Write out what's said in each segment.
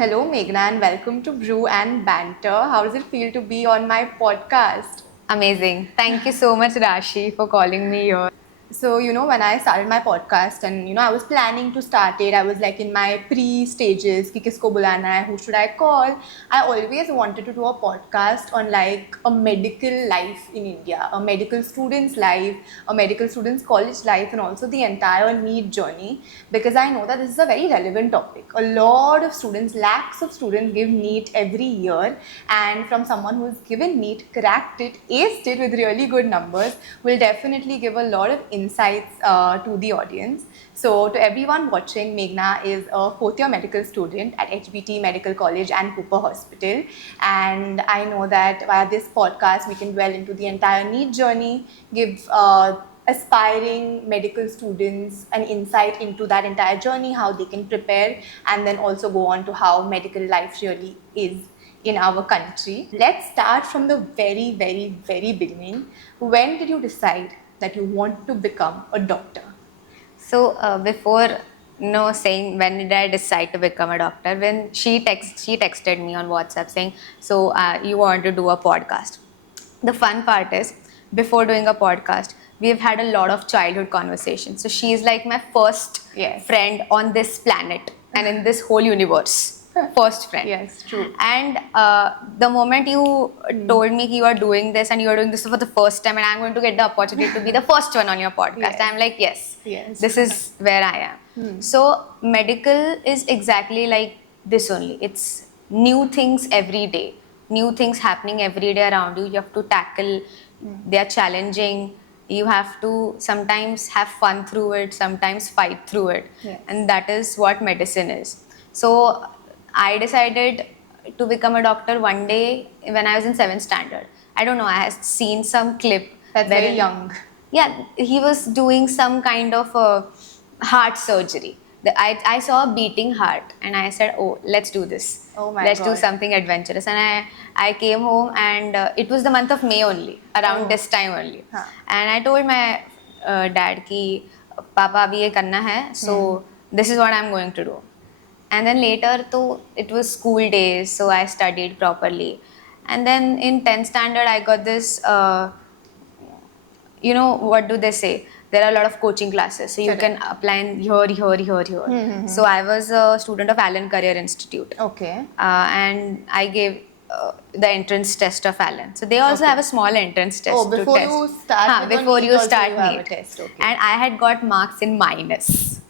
Hello, Meghna, and welcome to Brew and Banter. How does it feel to be on my podcast? Amazing. Thank you so much, Rashi, for calling me here. So, when I started my podcast and, I was planning to start it, I was like in my pre stages, ki kisko bulana hai, who should I call? I always wanted to do a podcast on like a medical life in India, a medical student's life, a medical student's college life, and also the entire NEET journey, because I know that this is a very relevant topic. A lot of students, lakhs of students give NEET every year, and from someone who's given NEET, cracked it, aced it with really good numbers, will definitely give a lot of insights to the audience. So, to everyone watching, Meghna is a fourth year medical student at HBT Medical College and Cooper Hospital. And I know that via this podcast, we can dwell into the entire NEET journey, give aspiring medical students an insight into that entire journey, how they can prepare, and then also go on to how medical life really is in our country. Let's start from the very, very, very beginning. When did you decide that you want to become a doctor? So, before saying when did I decide to become a doctor, when she texted me on WhatsApp saying, so you want to do a podcast. The fun part is, before doing a podcast, we've had a lot of childhood conversations. So she is like my first Yes. friend on this planet and in this whole universe. First friend. Yes, true. And the moment you told me you are doing this and you are doing this for the first time and I'm going to get the opportunity to be the first one on your podcast, Yes. I'm like, yes, Yes. this is where I am. So medical is exactly like this only. It's new things every day, new things happening every day around you. You have to tackle. They are challenging. You have to sometimes have fun through it, sometimes fight through it. Yes. And that is what medicine is. So I decided to become a doctor one day when I was in 7th standard. I don't know, I had seen some clip. That's very wherein- young. Yeah, he was doing some kind of a heart surgery. I saw a beating heart and I said, oh, let's do this. Oh my let's do God. something adventurous. And I came home and it was the month of May only, around Oh. this time only. Huh. And I told my dad ki, Papa, abhi ye karna hai, so this is what I'm going to do. And then later, though, it was school days, so I studied properly. And then in 10th standard, I got this, what do they say? There are a lot of coaching classes, so you Correct. can apply in here. So I was a student of Allen Career Institute. Okay. And I gave the entrance test of Allen. So they also Okay. have a small entrance test Oh, to before test. you start with your before NEET you also start you have a NEET. test, okay. And I had got marks in minus.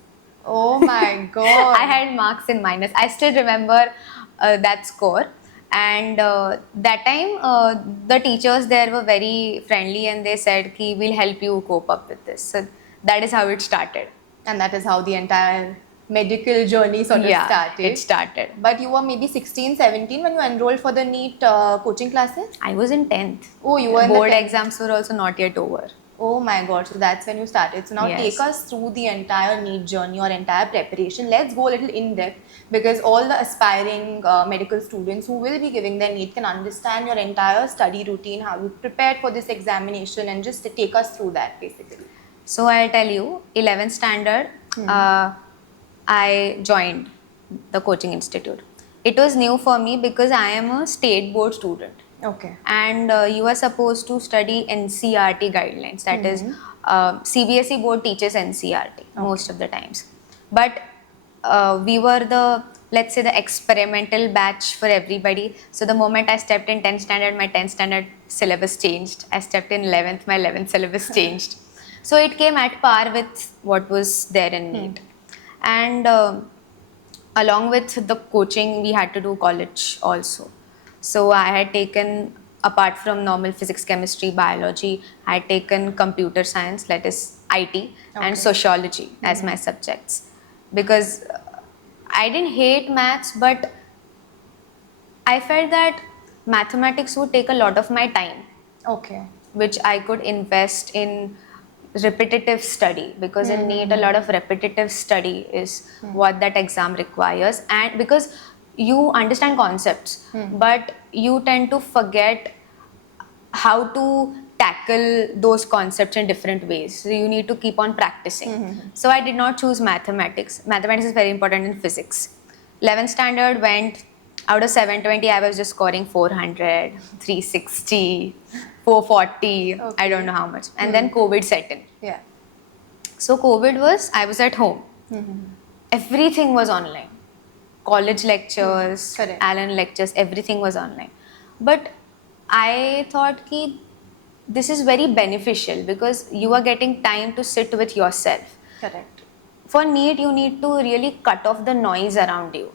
Oh my God. I had marks in minus. I still remember that score. And that time, the teachers there were very friendly and they said, Ki, we'll help you cope up with this. So that is how it started. And that is how the entire medical journey sort of started. It started. But you were maybe 16, 17 when you enrolled for the NEET coaching classes? I was in 10th. Oh, you were in the Board 10th. exams were also not yet over. Oh my God, so that's when you started. So now Yes. take us through the entire NEET journey or entire preparation. Let's go a little in depth because all the aspiring medical students who will be giving their NEET can understand your entire study routine, how you prepared for this examination, and just take us through that basically. So I'll tell you, 11th standard, I joined the coaching institute. It was new for me because I am a state board student. Okay. And you are supposed to study NCRT guidelines. That is, CBSE board teaches NCRT most of the times. But we were the, let's say, the experimental batch for everybody. So the moment I stepped in 10th standard, my 10th standard syllabus changed. I stepped in 11th, my 11th syllabus changed. So it came at par with what was there in NEET. And along with the coaching, we had to do college also. So I had taken, apart from normal physics, chemistry, biology, I had taken computer science, that is IT, and sociology as my subjects. Because I didn't hate maths, but I felt that mathematics would take a lot of my time, Okay. which I could invest in repetitive study, because in NEET a lot of repetitive study is what that exam requires. And because you understand concepts, but you tend to forget how to tackle those concepts in different ways. So you need to keep on practicing. So I did not choose mathematics. Mathematics is very important in physics. 11th standard went out of 720, I was just scoring 400, 360, 440. Okay. I don't know how much. And then COVID set in. Yeah. So I was at home. Everything was online. College lectures, Correct. Allen lectures, everything was online. But I thought ki this is very beneficial because you are getting time to sit with yourself. Correct. For NEET, you need to really cut off the noise around you.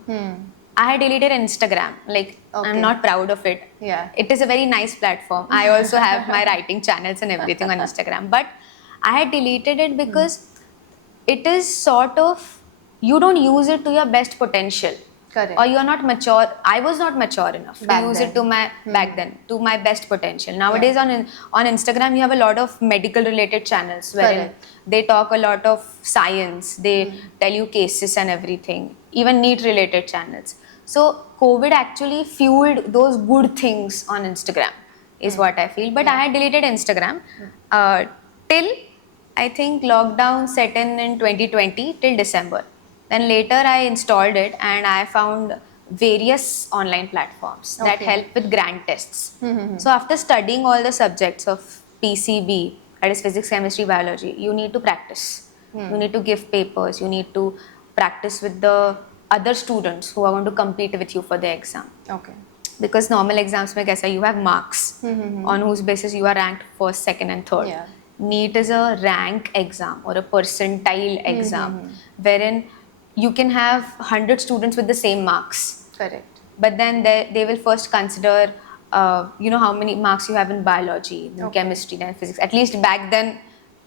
I had deleted Instagram. Like, Okay. I'm not proud of it. Yeah. It is a very nice platform. I also have my writing channels and everything on Instagram. But I had deleted it because it is sort of, you don't use it to your best potential. Correct. Or you are not mature. I was not mature enough to Back use then. it to my back then to my best potential. Nowadays on Instagram you have a lot of medical related channels wherein Correct. they talk a lot of science. They tell you cases and everything. Even NEET related channels. So COVID actually fueled those good things on Instagram is what I feel. But I had deleted Instagram till I think lockdown set in 2020 till December. Then later I installed it and I found various online platforms that Okay. help with grant tests. So after studying all the subjects of PCB, that is physics, chemistry, biology, you need to practice. You need to give papers. You need to practice with the other students who are going to compete with you for the exam. Okay. Because normal exams mein kaisa, you have marks on whose basis you are ranked first, second and third. Yeah. NEET is a rank exam or a percentile exam wherein you can have 100 students with the same marks. Correct. But then they will first consider, how many marks you have in biology, then chemistry, then physics. At least back then,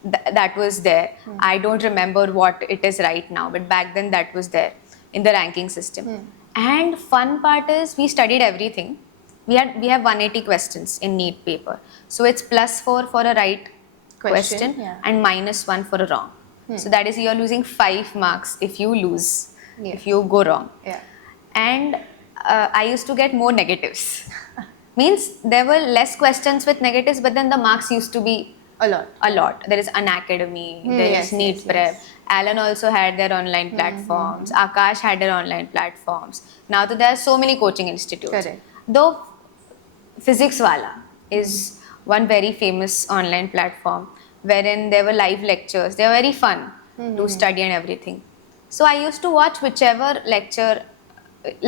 that was there. I don't remember what it is right now, but back then that was there in the ranking system. And fun part is we studied everything. We have 180 questions in NEET paper. So it's +4 for a right question yeah. and -1 for a wrong. So that is you're losing 5 marks if you lose, Yeah. if you go wrong. Yeah. And I used to get more negatives. Means there were less questions with negatives, but then the marks used to be A lot. a lot. There is Unacademy, there yes, is NEET yes, Prep. yes. Alan also had their online platforms. Akash had their online platforms. Now there are so many coaching institutes. Correct. Though Physics Wala is one very famous online platform wherein there were live lectures. They were very fun to study and everything. So I used to watch whichever lecture.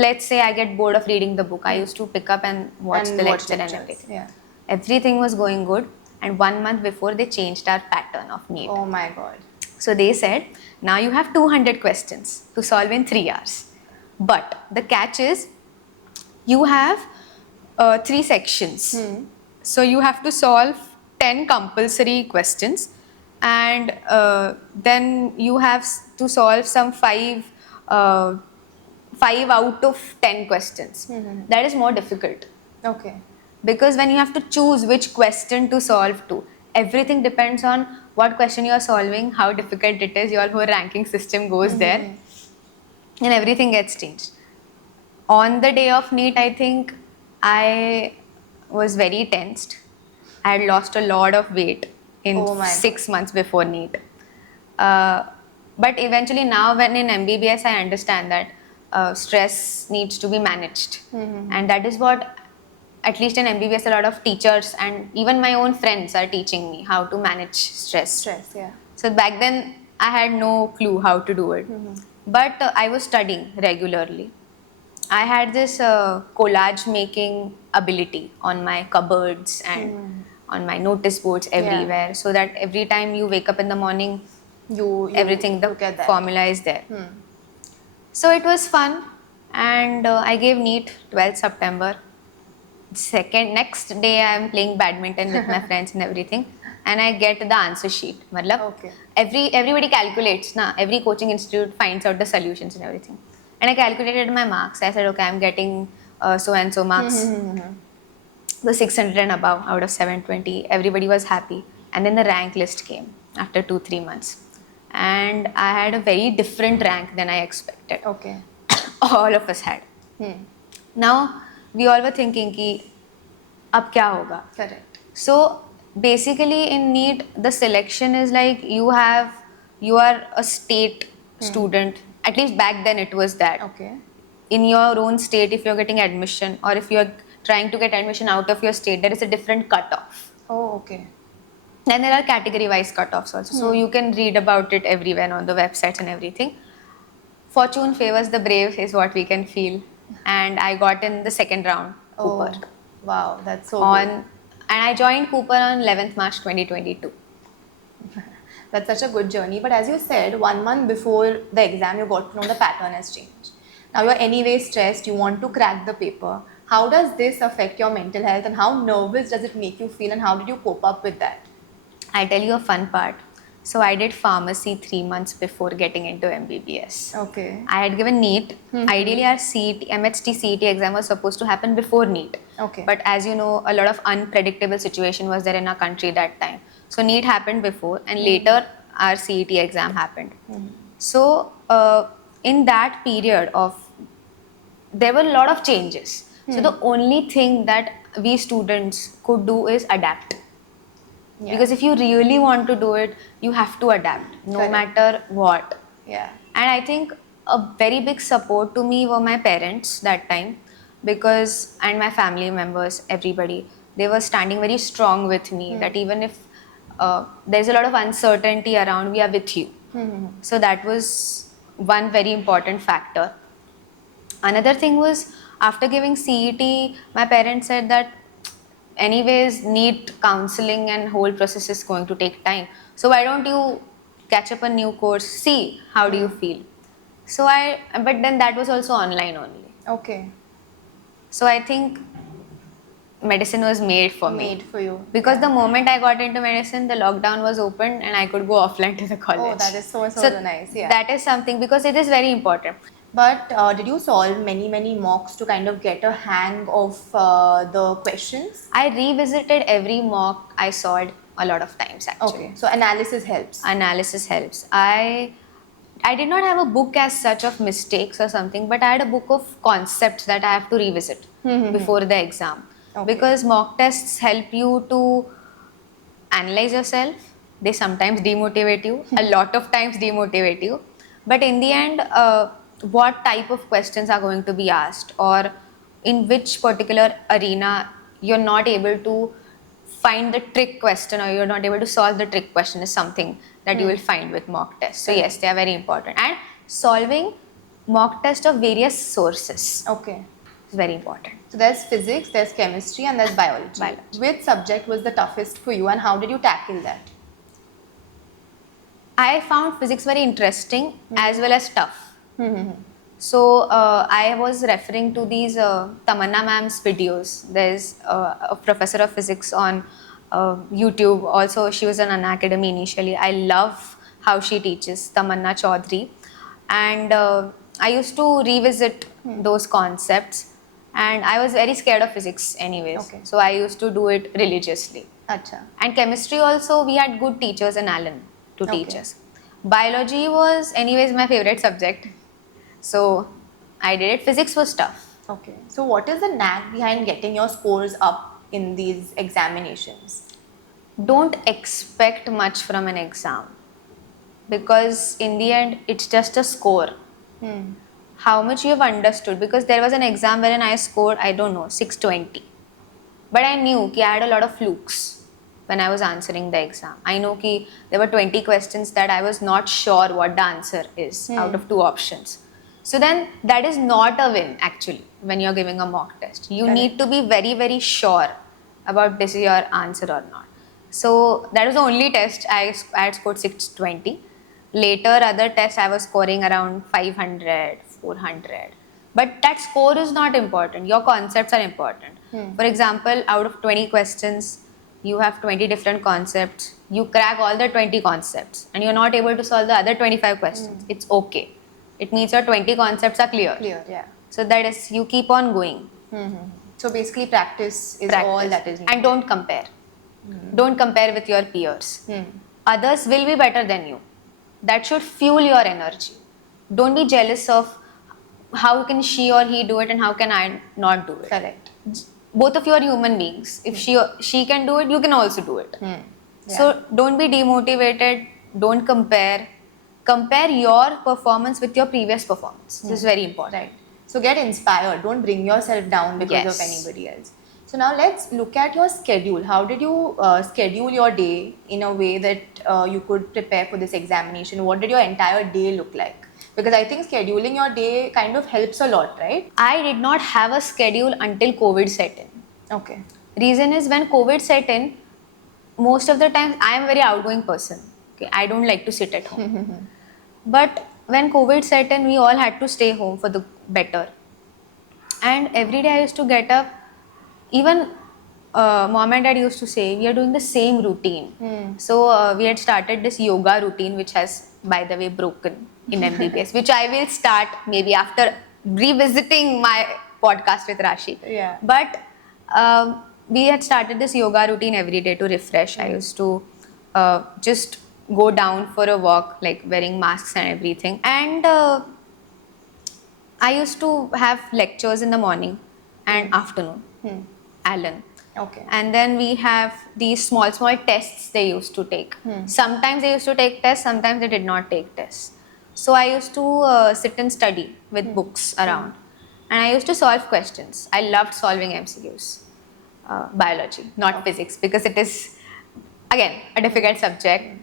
Let's say I get bored of reading the book. I used to pick up and watch And the watch lecture and lectures. everything. Yeah. Everything was going good. And 1 month before, they changed our pattern of NEET. Oh my God. So they said, now you have 200 questions to solve in 3 hours. But the catch is, you have 3 sections. So you have to solve 10 compulsory questions, and then you have to solve some 5 out of 10 questions. That is more difficult. Okay. Because when you have to choose which question to solve to, everything depends on what question you are solving, how difficult it is, your whole ranking system goes there, and everything gets changed. On the day of NEET, I think I was very tensed. I had lost a lot of weight in Oh my 6 months before NEET. But eventually now when in MBBS, I understand that stress needs to be managed. And that is what, at least in MBBS, a lot of teachers and even my own friends are teaching me how to manage stress. Stress, yeah. So back then, I had no clue how to do it. But I was studying regularly. I had this collage making ability on my cupboards and on my notice boards everywhere, so that every time you wake up in the morning, You everything, the look at that. formula is there. So it was fun, and I gave NEET 12th September. Next day I am playing badminton with my friends and everything, and I get the answer sheet. Matlab, Okay. everybody calculates, na? Every coaching institute finds out the solutions and everything. And I calculated my marks. I said, okay, I'm getting so and so marks. The 600 and above out of 720. Everybody was happy. And then the rank list came after 2-3 months. And I had a very different rank than I expected. Okay. All of us had. Now, we all were thinking ki, ab kya hoga? Correct. So, basically in NEET, the selection is like you are a state student. At least back then it was that. Okay. in your own state, if you're getting admission or if you're trying to get admission out of your state, there is a different cutoff. Oh, okay. And there are category wise cutoffs also. So you can read about it everywhere on the websites and everything. Fortune favors the brave is what we can feel. And I got in the second round, Cooper. Oh, wow, that's so On good. and I joined Cooper on 11th March 2022. That's such a good journey. But as you said, 1 month before the exam, you got to know the pattern has changed. Now you're anyway stressed, you want to crack the paper. How does this affect your mental health and how nervous does it make you feel and how did you cope up with that? I tell you a fun part. So I did pharmacy 3 months before getting into MBBS. Okay. I had given NEET. Ideally, our CET, MHT CET exam was supposed to happen before NEET. Okay. But as you know, a lot of unpredictable situation was there in our country that time. So NEET happened before, and later our CET exam happened. So in that period of, there were a lot of changes. So the only thing that we students could do is adapt. Yeah. Because if you really want to do it, you have to adapt, no Correct. matter what. Yeah. And I think a very big support to me were my parents that time, because, and my family members, everybody, they were standing very strong with me, that even if there's a lot of uncertainty around, we are with you. So that was one very important factor. Another thing was, after giving CET, my parents said that anyways, NEET counseling and whole process is going to take time. So why don't you catch up a new course, see how do you feel. So but then that was also online only. Okay. So I think medicine was made for me. Made for you. Because the moment I got into medicine, the lockdown was open and I could go offline to the college. Oh, that is so nice. Yeah. That is something, because it is very important. But did you solve many mocks to kind of get a hang of the questions? I revisited every mock I solved a lot of times actually. Okay. So analysis helps. Analysis helps. I did not have a book as such of mistakes or something, but I had a book of concepts that I have to revisit before the exam. Okay. Because mock tests help you to analyze yourself. They sometimes demotivate you, a lot of times demotivate you. But in the end, what type of questions are going to be asked, or in which particular arena you're not able to find the trick question, or you're not able to solve the trick question, is something that you will find with mock tests. So yes, they are very important. And solving mock test of various sources Okay. is very important. So there's physics, there's chemistry, and there's biology. Biology. Which subject was the toughest for you, and how did you tackle that? I found physics very interesting as well as tough. So I was referring to these Tamanna ma'am's videos. There's a professor of physics on YouTube. Also, she was in an academy initially. I love how she teaches, Tamanna Chaudhary. And I used to revisit those concepts. And I was very scared of physics anyways. Okay. So I used to do it religiously. Acha. And chemistry also, we had good teachers in Allen to teach Okay. us. Biology was anyways my favorite subject. So I did it. Physics was tough. Okay. So what is the knack behind getting your scores up in these examinations? Don't expect much from an exam, because in the end it's just a score. How much you have understood, because there was an exam wherein I scored, I don't know, 620. But I knew that I had a lot of flukes when I was answering the exam. I know that there were 20 questions that I was not sure what the answer is out of 2 options. So then that is not a win actually when you're giving a mock test. You need to be very, very sure about this is your answer or not. So that was the only test I had scored 620. Later other tests I was scoring around 500, 400. But that score is not important. Your concepts are important. For example, out of 20 questions, you have 20 different concepts. You crack all the 20 concepts and you're not able to solve the other 25 questions. It's okay. It means your 20 concepts are clear. Clear, yeah. So that is, you keep on going. So basically practice is all that is needed. And don't compare. Don't compare with your peers. Others will be better than you. That should fuel your energy. Don't be jealous of how can she or he do it and how can I not do it. Correct. Both of you are human beings. If she can do it, you can also do it. So don't be demotivated. Don't compare. Compare your performance with your previous performance. This is very important. Right. So get inspired. Don't bring yourself down because of Yes. anybody else. So now let's look at your schedule. How did you schedule your day in a way that you could prepare for this examination? What did your entire day look like? Because I think scheduling your day kind of helps a lot, right? I did not have a schedule until COVID set in. Okay. Reason is when COVID set in, most of the times I am a very outgoing person. Okay, I don't like to sit at home. But when COVID set in, we all had to stay home for the better. And every day I used to get up. Even mom and dad used to say we are doing the same routine. So we had started this yoga routine, which has, by the way, broken in MBBS, which I will start maybe after revisiting my podcast with Rashi. Yeah. But we had started this yoga routine every day to refresh. I used to just go down for a walk, like wearing masks and everything. And I used to have lectures in the morning and afternoon. Alan. Okay. And then we have these small tests they used to take. Sometimes they used to take tests, sometimes they did not take tests. So I used to sit and study with books around. And I used to solve questions. I loved solving MCQs. Biology, not physics, because it is, again, a difficult subject.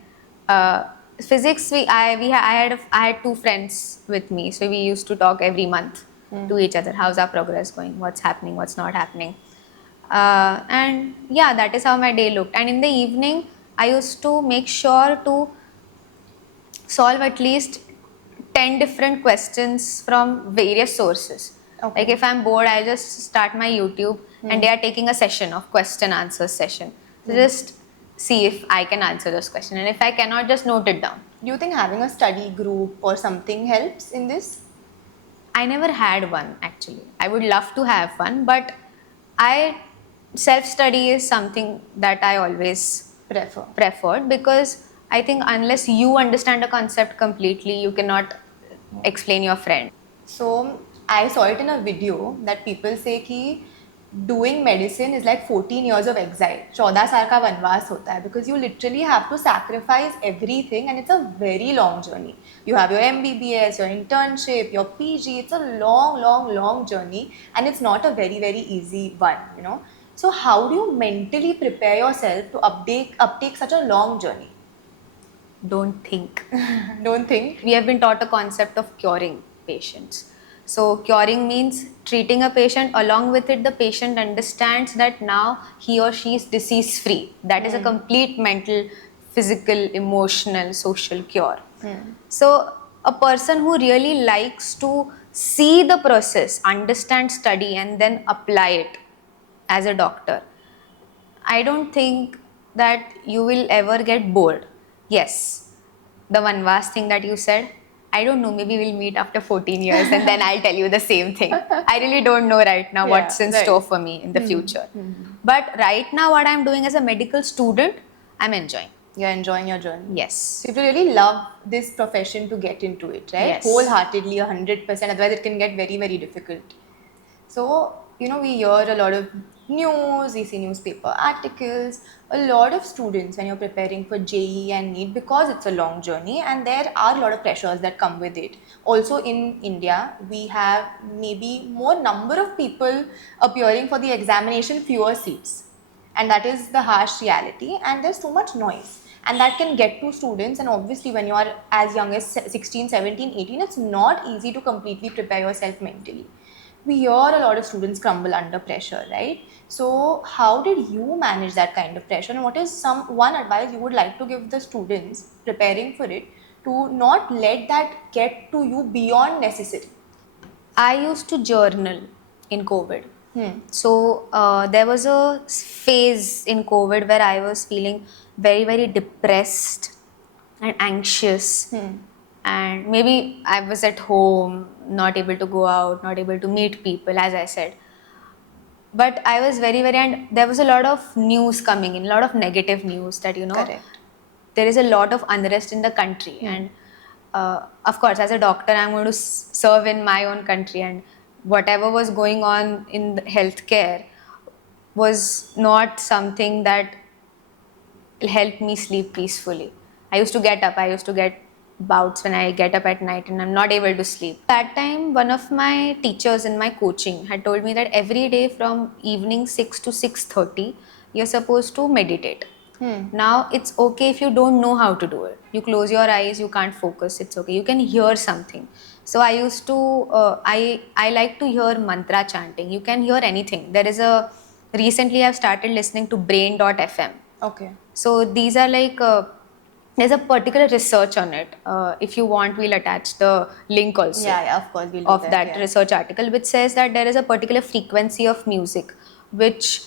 Physics, I had two friends with me, so we used to talk every month to each other. How's our progress going? What's happening? What's not happening? And yeah, that is how my day looked. And in the evening, I used to make sure to solve at least 10 different questions from various sources. Okay. Like if I'm bored, I'll just start my YouTube and they are taking a session of question answers session. So just see if I can answer those questions. And if I cannot, just note it down. Do you think having a study group or something helps in this? I never had one actually. I would love to have one, but self-study is something that I always preferred, because I think unless you understand a concept completely, you cannot explain your friend. So I saw it in a video that people say कि doing medicine is like 14 years of exile. 14 साल का वनवास होता है, because you literally have to sacrifice everything and it's a very long journey. You have your MBBS, your internship, your PG. It's a long journey and it's not a very easy one, you know. So how do you mentally prepare yourself to uptake such a long journey? Don't think. Don't think. We have been taught a concept of curing patients. So curing means treating a patient, along with it the patient understands that now he or she is disease free. That is a complete mental, physical, emotional, social cure. So a person who really likes to see the process, understand, study and then apply it as a doctor, I don't think that you will ever get bored. Yes, the one vast thing that you said, I don't know, maybe we'll meet after 14 years and then I'll tell you the same thing. I really don't know right now what's in store for me in the future. But right now what I'm doing as a medical student, I'm enjoying. You're enjoying your journey. Yes. So if you really love this profession, to get into it, right? Yes. Wholeheartedly, 100%, otherwise it can get very difficult. So, you know, we hear a lot of news, we see newspaper articles, a lot of students when you're preparing for JEE and NEET, because it's a long journey and there are a lot of pressures that come with it. Also in India, we have maybe more number of people appearing for the examination, fewer seats. And that is the harsh reality, and there's too much noise. And that can get to students, and obviously when you are as young as 16, 17, 18, it's not easy to completely prepare yourself mentally. We hear a lot of students crumble under pressure, right? So how did you manage that kind of pressure, and what is one advice you would like to give the students preparing for it to not let that get to you beyond necessary? I used to journal in COVID. So there was a phase in COVID where I was feeling very depressed and anxious. And maybe I was at home, not able to go out, not able to meet people, as I said. But I was very, and there was a lot of news coming in, a lot of negative news that, you know, Correct. there is a lot of unrest in the country. And of course, as a doctor, I'm going to serve in my own country, and whatever was going on in the healthcare was not something that helped me sleep peacefully. I used to get up, I used to get bouts when I get up at night and I'm not able to sleep. That time, one of my teachers in my coaching had told me that every day from evening 6 to 6:30, you're supposed to meditate. Now, it's okay if you don't know how to do it. You close your eyes, you can't focus, it's okay. You can hear something. So I used to, I like to hear mantra chanting. You can hear anything. Recently I've started listening to brain.fm. Okay. So these are like, there's a particular research on it. If you want, we'll attach the link also Yeah, of course we'll do of that. that Yeah. research article, which says that there is a particular frequency of music which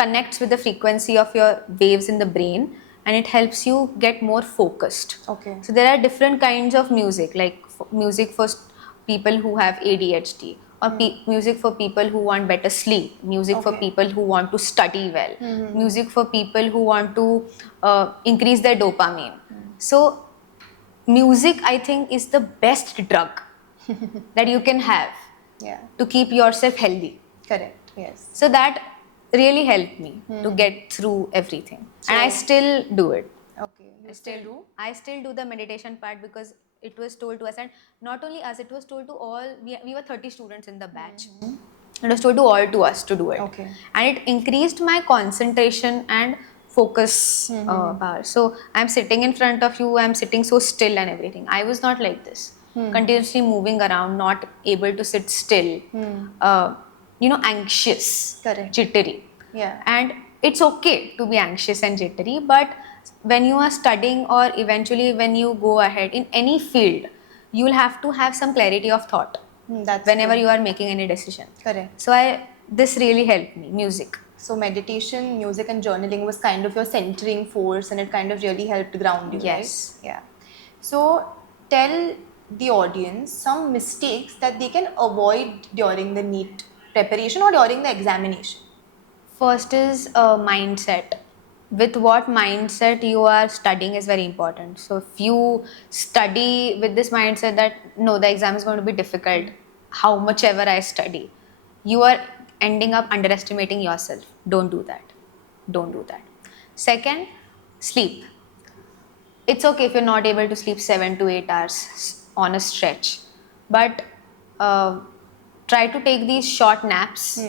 connects with the frequency of your waves in the brain, and it helps you get more focused. Okay. So there are different kinds of music, like music for people who have ADHD, or music for people who want better sleep, music for Okay. people who want to study well, music for people who want to increase their dopamine. So music, I think, is the best drug that you can have Yeah. to keep yourself healthy. Correct. Yes. So that really helped me to get through everything. And I still do it. Okay. You still do? I still do the meditation part because it was told to us, and not only us, it was told to all. We were 30 students in the batch. It was told to all to us to do it. Okay. And it increased my concentration and focus power. So I'm sitting in front of you, I'm sitting so still and everything. I was not like this. Continuously moving around, not able to sit still. Anxious, Correct. jittery. Yeah. And it's okay to be anxious and jittery, but when you are studying or eventually when you go ahead in any field, you'll have to have some clarity of thought That's whenever true. you are making any decision. Correct. So this really helped me, music. So meditation, music, and journaling was kind of your centering force, and it kind of really helped ground you, Yes. right? Yeah. So tell the audience some mistakes that they can avoid during the NEET preparation or during the examination. First is mindset. With what mindset you are studying is very important. So if you study with this mindset that no, the exam is going to be difficult, how much ever I study, you are ending up underestimating yourself. Don't do that. Don't do that. Second, sleep. It's okay if you're not able to sleep 7 to 8 hours on a stretch, but try to take these short naps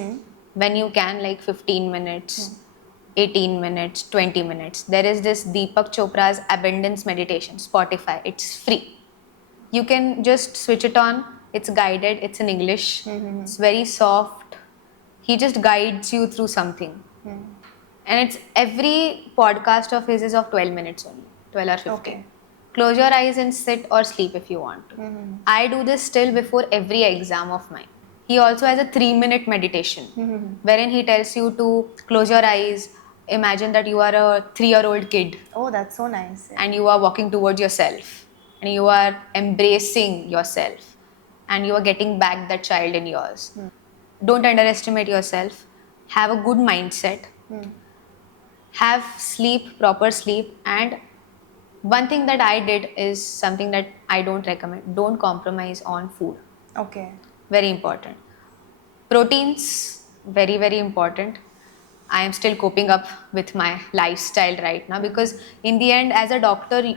when you can, like 15 minutes, 18 minutes, 20 minutes. There is this Deepak Chopra's Abundance Meditation, Spotify. It's free. You can just switch it on. It's guided. It's in English. It's very soft. He just guides you through something. And it's every podcast of his is of 12 minutes only, 12 or 15. Okay. Close your eyes and sit or sleep if you want to. I do this still before every exam of mine. He also has a 3-minute meditation wherein he tells you to close your eyes, imagine that you are a 3-year-old kid Oh, that's so nice. and you are walking towards yourself and you are embracing yourself and you are getting back that child in yours. Don't underestimate yourself. Have a good mindset. Have sleep, proper sleep. And one thing that I did is something that I don't recommend. Don't compromise on food. Okay. Very important. Proteins, very, very important. I am still coping up with my lifestyle right now because in the end, as a doctor,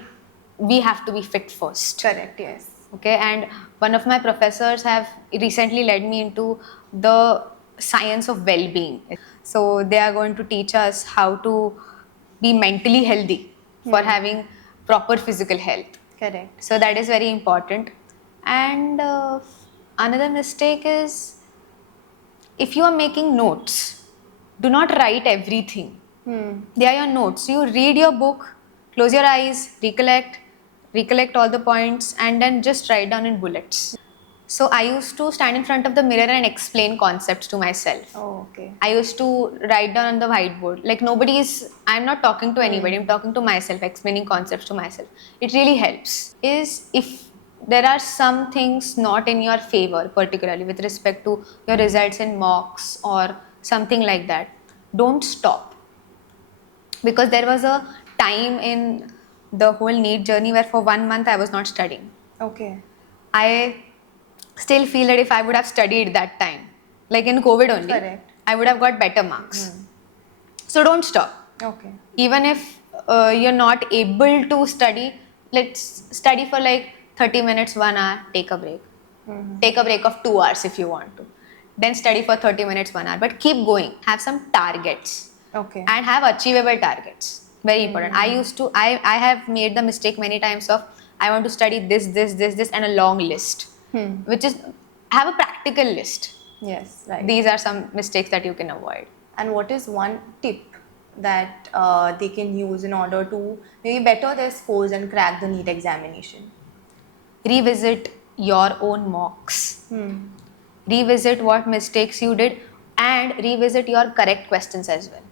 we have to be fit first. Correct, yes. Okay, and one of my professors have recently led me into the science of well-being. So they are going to teach us how to be mentally healthy for having proper physical health. Correct. So that is very important. And another mistake is if you are making notes, do not write everything. They are your notes. You read your book, close your eyes, recollect all the points, and then just write down in bullets. So I used to stand in front of the mirror and explain concepts to myself. Oh, okay. I used to write down on the whiteboard. Like I'm not talking to anybody, I'm talking to myself, explaining concepts to myself. It really helps. If there are some things not in your favor, particularly with respect to your results in mocks or something like that, don't stop. Because there was a time in the whole NEET journey where for 1 month I was not studying. Okay. I still feel that if I would have studied that time, like in COVID only, Correct. I would have got better marks. So don't stop. Okay. Even if you're not able to study, let's study for like 30 minutes, 1 hour, take a break. Take a break of 2 hours if you want to. Then study for 30 minutes, 1 hour. But keep going. Have some targets. Okay. And have achievable targets. Very important. I have made the mistake many times of I want to study this, and a long list. Which is, have a practical list. Yes, right. These are some mistakes that you can avoid. And what is one tip that they can use in order to maybe better their scores and crack the NEET examination? Revisit your own mocks. Revisit what mistakes you did and revisit your correct questions as well.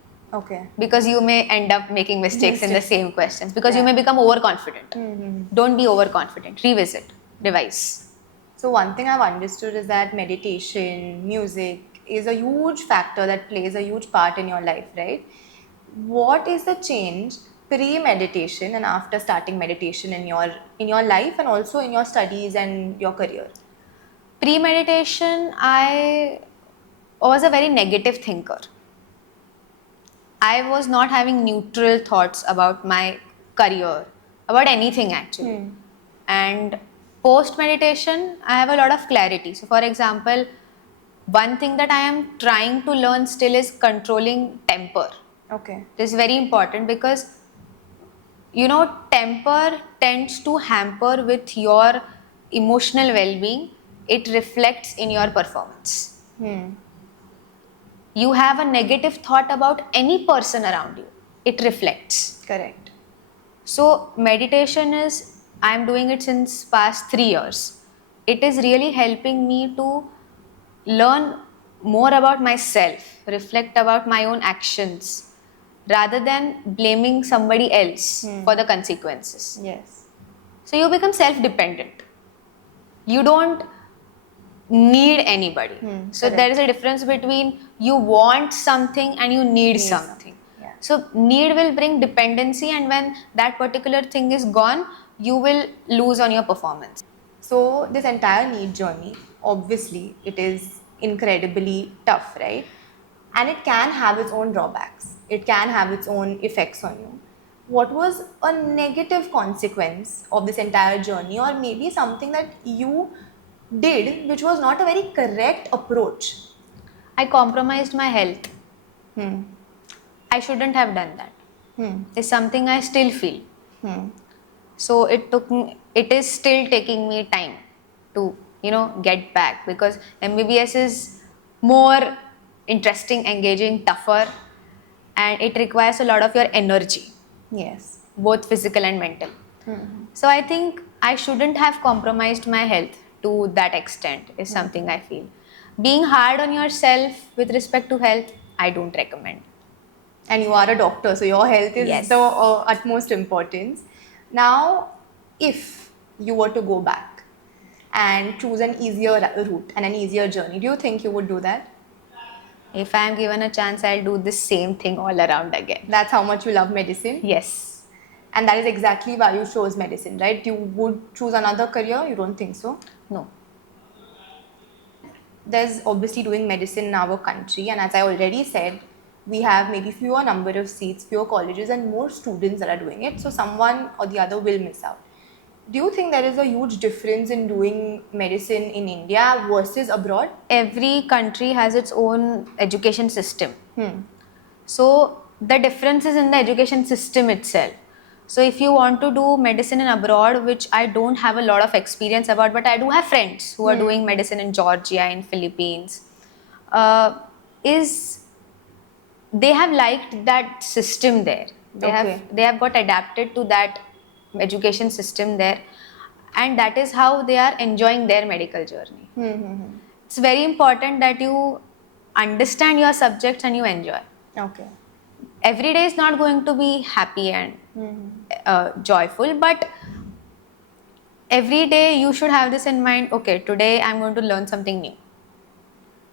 Okay. Because you may end up making mistakes in the same questions because you may become overconfident. Don't be overconfident. Revisit, revise. So one thing I've understood is that meditation, music is a huge factor that plays a huge part in your life, right? What is the change pre-meditation and after starting meditation in your life and also in your studies and your career? Pre-meditation, I was a very negative thinker. I was not having neutral thoughts about my career, about anything actually. And post-meditation, I have a lot of clarity. So for example, one thing that I am trying to learn still is controlling temper. Okay. This is very important because, temper tends to hamper with your emotional well-being. It reflects in your performance. You have a negative thought about any person around you, it reflects. Correct. So meditation is, I'm doing it since past 3 years. It is really helping me to learn more about myself, reflect about my own actions, rather than blaming somebody else for the consequences. Yes. So you become self-dependent. You don't need anybody. So correct. there is a difference between you want something and you need something. Yeah. So need will bring dependency, and when that particular thing is gone, you will lose on your performance. So this entire NEET journey, obviously, it is incredibly tough, right? And it can have its own drawbacks. It can have its own effects on you. What was a negative consequence of this entire journey, or maybe something that you did which was not a very correct approach? I compromised my health. I shouldn't have done that. It's something I still feel. So it is still taking me time to, get back, because MBBS is more interesting, engaging, tougher, and it requires a lot of your energy, Yes. both physical and mental. So I think I shouldn't have compromised my health to that extent, is something I feel. Being hard on yourself with respect to health, I don't recommend. And you are a doctor, so your health is Yes. the utmost importance. Now, if you were to go back and choose an easier route and an easier journey, do you think you would do that? If I am given a chance, I'll do the same thing all around again. That's how much you love medicine. Yes. And that is exactly why you chose medicine, right? You would choose another career? You don't think so? No. There's obviously doing medicine in our country, and as I already said, we have maybe fewer number of seats, fewer colleges, and more students that are doing it. So someone or the other will miss out. Do you think there is a huge difference in doing medicine in India versus abroad? Every country has its own education system. So the difference is in the education system itself. So if you want to do medicine in abroad, which I don't have a lot of experience about, but I do have friends who are doing medicine in Georgia, in Philippines, they have liked that system there. They have got adapted to that education system there, and that is how they are enjoying their medical journey. It's very important that you understand your subjects and you enjoy. Okay. Every day is not going to be happy and joyful, but every day you should have this in mind, okay, today I'm going to learn something new.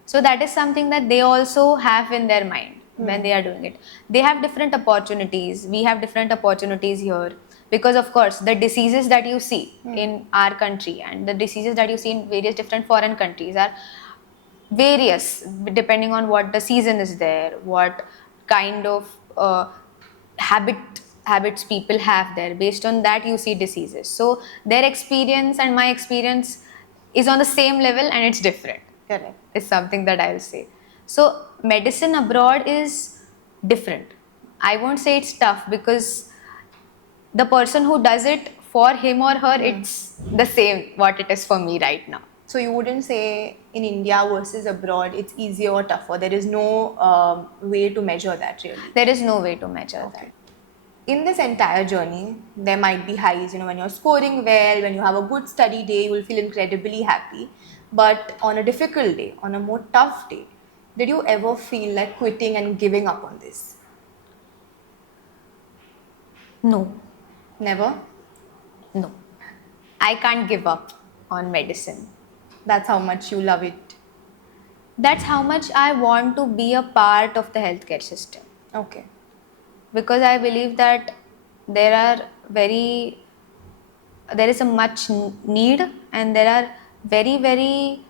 So that is something that they also have in their mind when they are doing it. They have different opportunities. We have different opportunities here. Because of course, the diseases that you see in our country and the diseases that you see in various different foreign countries are various, depending on what the season is there, what kind of habit habits people have there. Based on that, you see diseases. So their experience and my experience is on the same level, and it's different. Correct. Is something that I'll say. So medicine abroad is different. I won't say it's tough, because the person who does it, for him or her, it's the same what it is for me right now. So you wouldn't say in India versus abroad it's easier or tougher. There is no way to measure that really. There is no way to measure that. In this entire journey, there might be highs. When you're scoring well, when you have a good study day, you will feel incredibly happy. But on a difficult day, on a more tough day, did you ever feel like quitting and giving up on this? No, Never? no. I can't give up on medicine. That's how much you love it. That's how much I want to be a part of the healthcare system. Okay. Because I believe that there is a much need, and there are very, very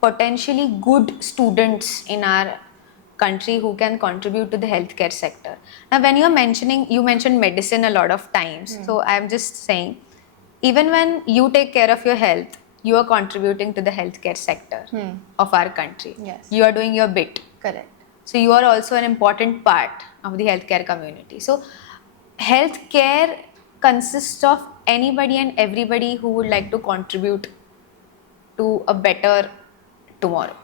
potentially good students in our country who can contribute to the healthcare sector. Now, when you mentioned medicine a lot of times. So I'm just saying, even when you take care of your health, you are contributing to the healthcare sector of our country. Yes. You are doing your bit. Correct. So you are also an important part of the healthcare community. So healthcare consists of anybody and everybody who would like to contribute to a better tomorrow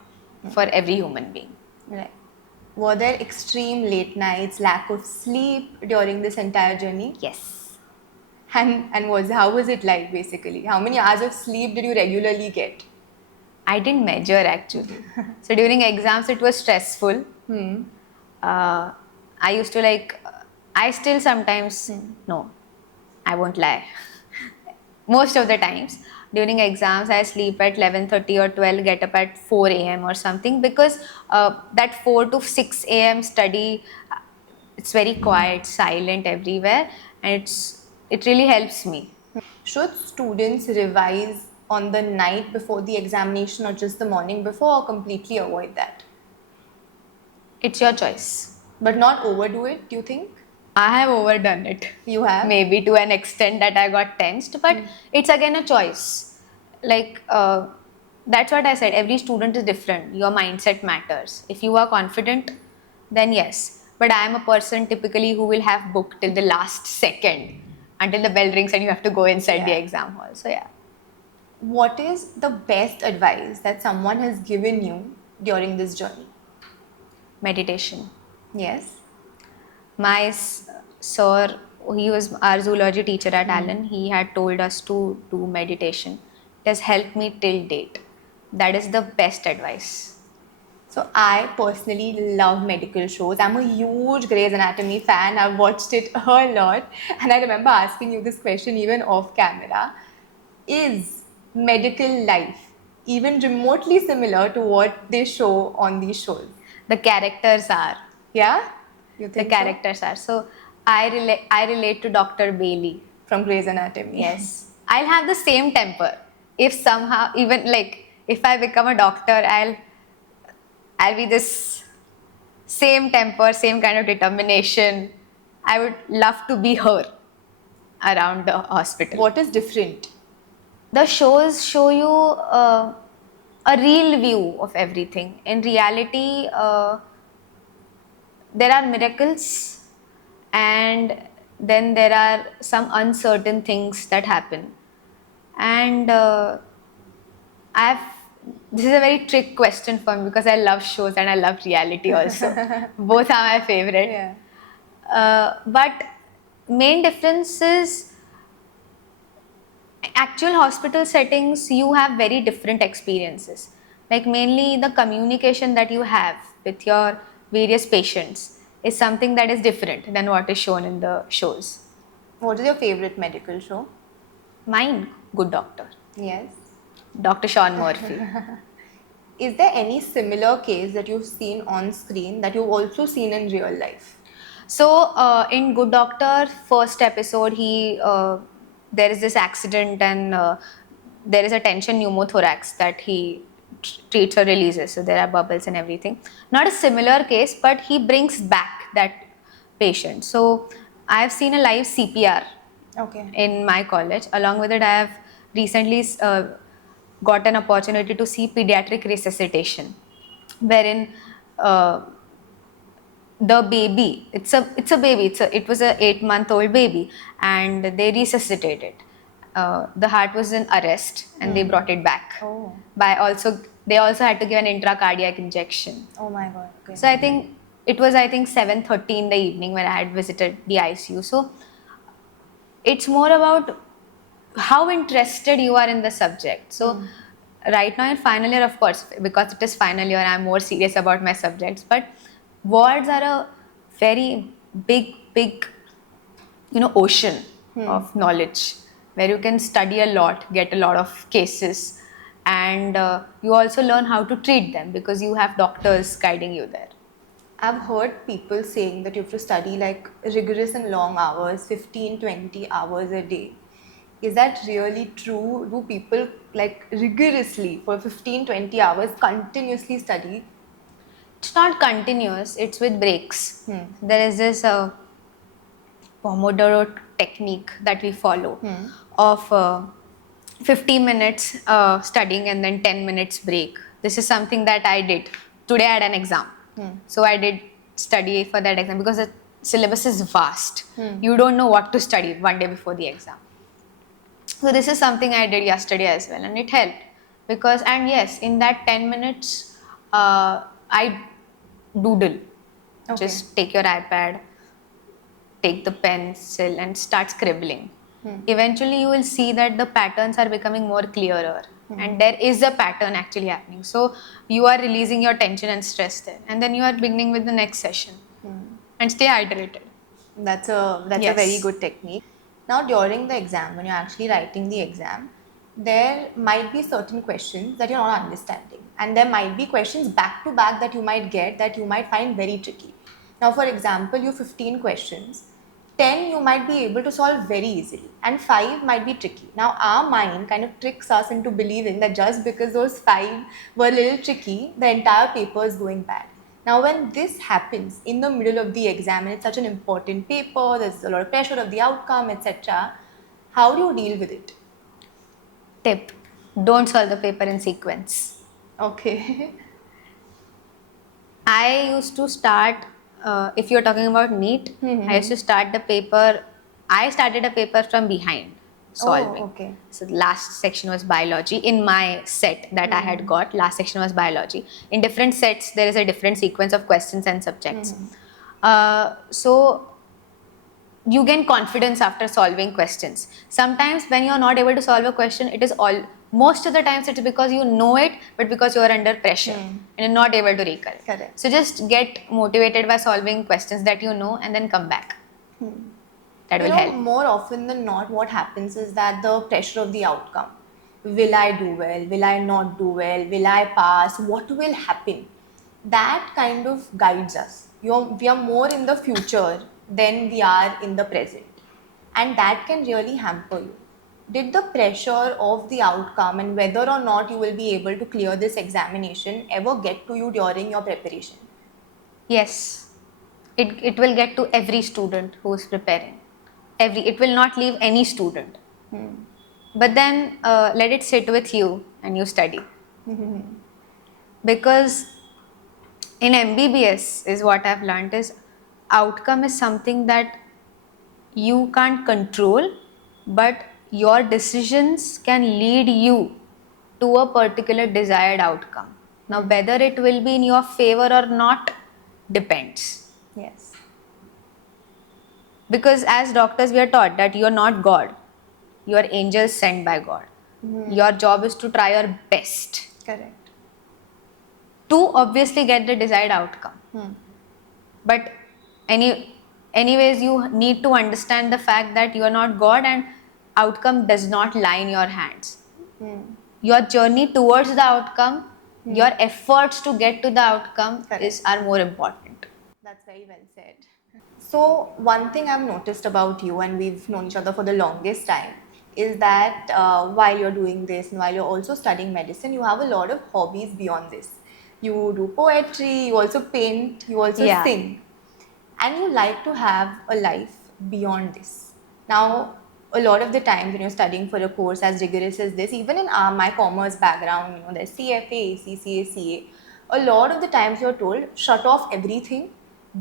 for every human being. Right. Were there extreme late nights, lack of sleep during this entire journey? Yes. And how was it like basically? How many hours of sleep did you regularly get? I didn't measure actually. So during exams it was stressful. I used to I still sometimes, no, I won't lie. Most of the times during exams I sleep at 11:30 or 12, get up at 4 a.m. or something, because that 4 to 6 a.m. study, it's very quiet, silent everywhere, and it really helps me. Should students revise on the night before the examination or just the morning before, or completely avoid that? It's your choice. But not overdo it, do you think? I have overdone it. You have? Maybe to an extent that I got tensed, but it's again a choice. That's what I said. Every student is different. Your mindset matters. If you are confident, then yes. But I am a person typically who will have booked till the last second, until the bell rings and you have to go inside the exam hall. So yeah. What is the best advice that someone has given you during this journey? Meditation. Yes. My sir, he was our zoology teacher at Allen. He had told us to do meditation. It has helped me till date. That is the best advice. So I personally love medical shows. I'm a huge Grey's Anatomy fan. I've watched it a lot. And I remember asking you this question even off camera. Is medical life even remotely similar to what they show on these shows? The characters are. Yeah? You The think characters are. So I relate to Dr. Bailey. from Grey's Anatomy? Yes. I'll have the same temper. If somehow, even if I become a doctor, I'll be this same temper, same kind of determination. I would love to be her around the hospital. What is different? The shows show you a real view of everything. In reality, there are miracles, and then there are some uncertain things that happen. And this is a very trick question for me, because I love shows and I love reality also. Both are my favorite. Yeah. But main difference is, actual hospital settings, you have very different experiences. Mainly the communication that you have with your various patients is something that is different than what is shown in the shows. What is your favorite medical show? Mine, Good Doctor. Yes. Dr. Sean Murphy. Is there any similar case that you've seen on screen that you've also seen in real life? So in Good Doctor, first episode, there is this accident, and there is a tension pneumothorax that he treats or releases. So there are bubbles and everything. Not a similar case, but he brings back that patient. So I've seen a live CPR Okay. in my college. Along with it, I have recently got an opportunity to see pediatric resuscitation, wherein the baby, it's a baby, it was a 8-month-old baby, and they resuscitated. The heart was in arrest, and they brought it back. Oh. They also had to give an intracardiac injection. Oh my God. Okay. So I think it was 7:30 in the evening when I had visited the ICU. So it's more about how interested you are in the subject. So right now in final year, of course, because it is final year, I'm more serious about my subjects. But wards are a very big ocean of knowledge where you can study a lot, get a lot of cases, and you also learn how to treat them because you have doctors guiding you there. I've heard people saying that you have to study like rigorous and long hours, 15, 20 hours a day. Is that really true? Do people like rigorously for 15, 20 hours continuously study? It's not continuous, it's with breaks. There is this Pomodoro technique that we follow of 15 minutes studying and then 10 minutes break. This is something that I did. Today I had an exam. So I did study for that exam because the syllabus is vast. You don't know what to study one day before the exam. So this is something I did yesterday as well, and it helped because, and yes, in that 10 minutes, I doodle. Okay. Just take your iPad, take the pencil and start scribbling. Eventually you will see that the patterns are becoming more clearer and there is a pattern actually happening. So you are releasing your tension and stress there, and then you are beginning with the next session and stay hydrated. That's a Yes. very good technique. Now during the exam, when you're actually writing the exam, there might be certain questions that you're not understanding, and there might be questions back to back that you might get that you might find very tricky. Now, for example, you have 15 questions, 10 you might be able to solve very easily, and 5 might be tricky. Now, our mind kind of tricks us into believing that just because those 5 were a little tricky, the entire paper is going bad. Now, when this happens in the middle of the exam and it's such an important paper, there's a lot of pressure of the outcome, etc., how do you deal with it? Tip: don't solve the paper in sequence. Okay. I used to start, if you're talking about NEET, I used to start the paper, I started a paper from behind solving. Oh, okay. So the last section was biology. In my set that I had got, last section was biology. In different sets, there is a different sequence of questions and subjects. So you gain confidence after solving questions. Sometimes when you're not able to solve a question, it is most of the times it's because you know it, but because you're under pressure and you're not able to recall. Correct. So just get motivated by solving questions that you know and then come back. That will help. More often than not, what happens is that the pressure of the outcome. Will I do well? Will I not do well? Will I pass? What will happen? That kind of guides us. We are more in the future than we are in the present. And that can really hamper you. Did the pressure of the outcome and whether or not you will be able to clear this examination ever get to you during your preparation? Yes, it will get to every student who is preparing. It will not leave any student. But then let it sit with you and you study. Because in MBBS is what I've learned is outcome is something that you can't control, but your decisions can lead you to a particular desired outcome. Now whether it will be in your favor or not depends. Yes. Because as doctors we are taught that you are not God, you are angels sent by God. Your job is to try your best Correct. to obviously get the desired outcome. But anyways you need to understand the fact that you are not God and outcome does not lie in your hands. Your journey towards the outcome, your efforts to get to the outcome are more important. That's very well said. So, one thing I've noticed about you, and we've known each other for the longest time, is that while you're doing this and while you're also studying medicine, you have a lot of hobbies beyond this. You do poetry, you also paint, you also Yeah. sing, and you like to have a life beyond this? Now, a lot of the times when you're studying for a course as rigorous as this, even in my commerce background, there's CFA, CCA, CA, a lot of the times you're told, shut off everything,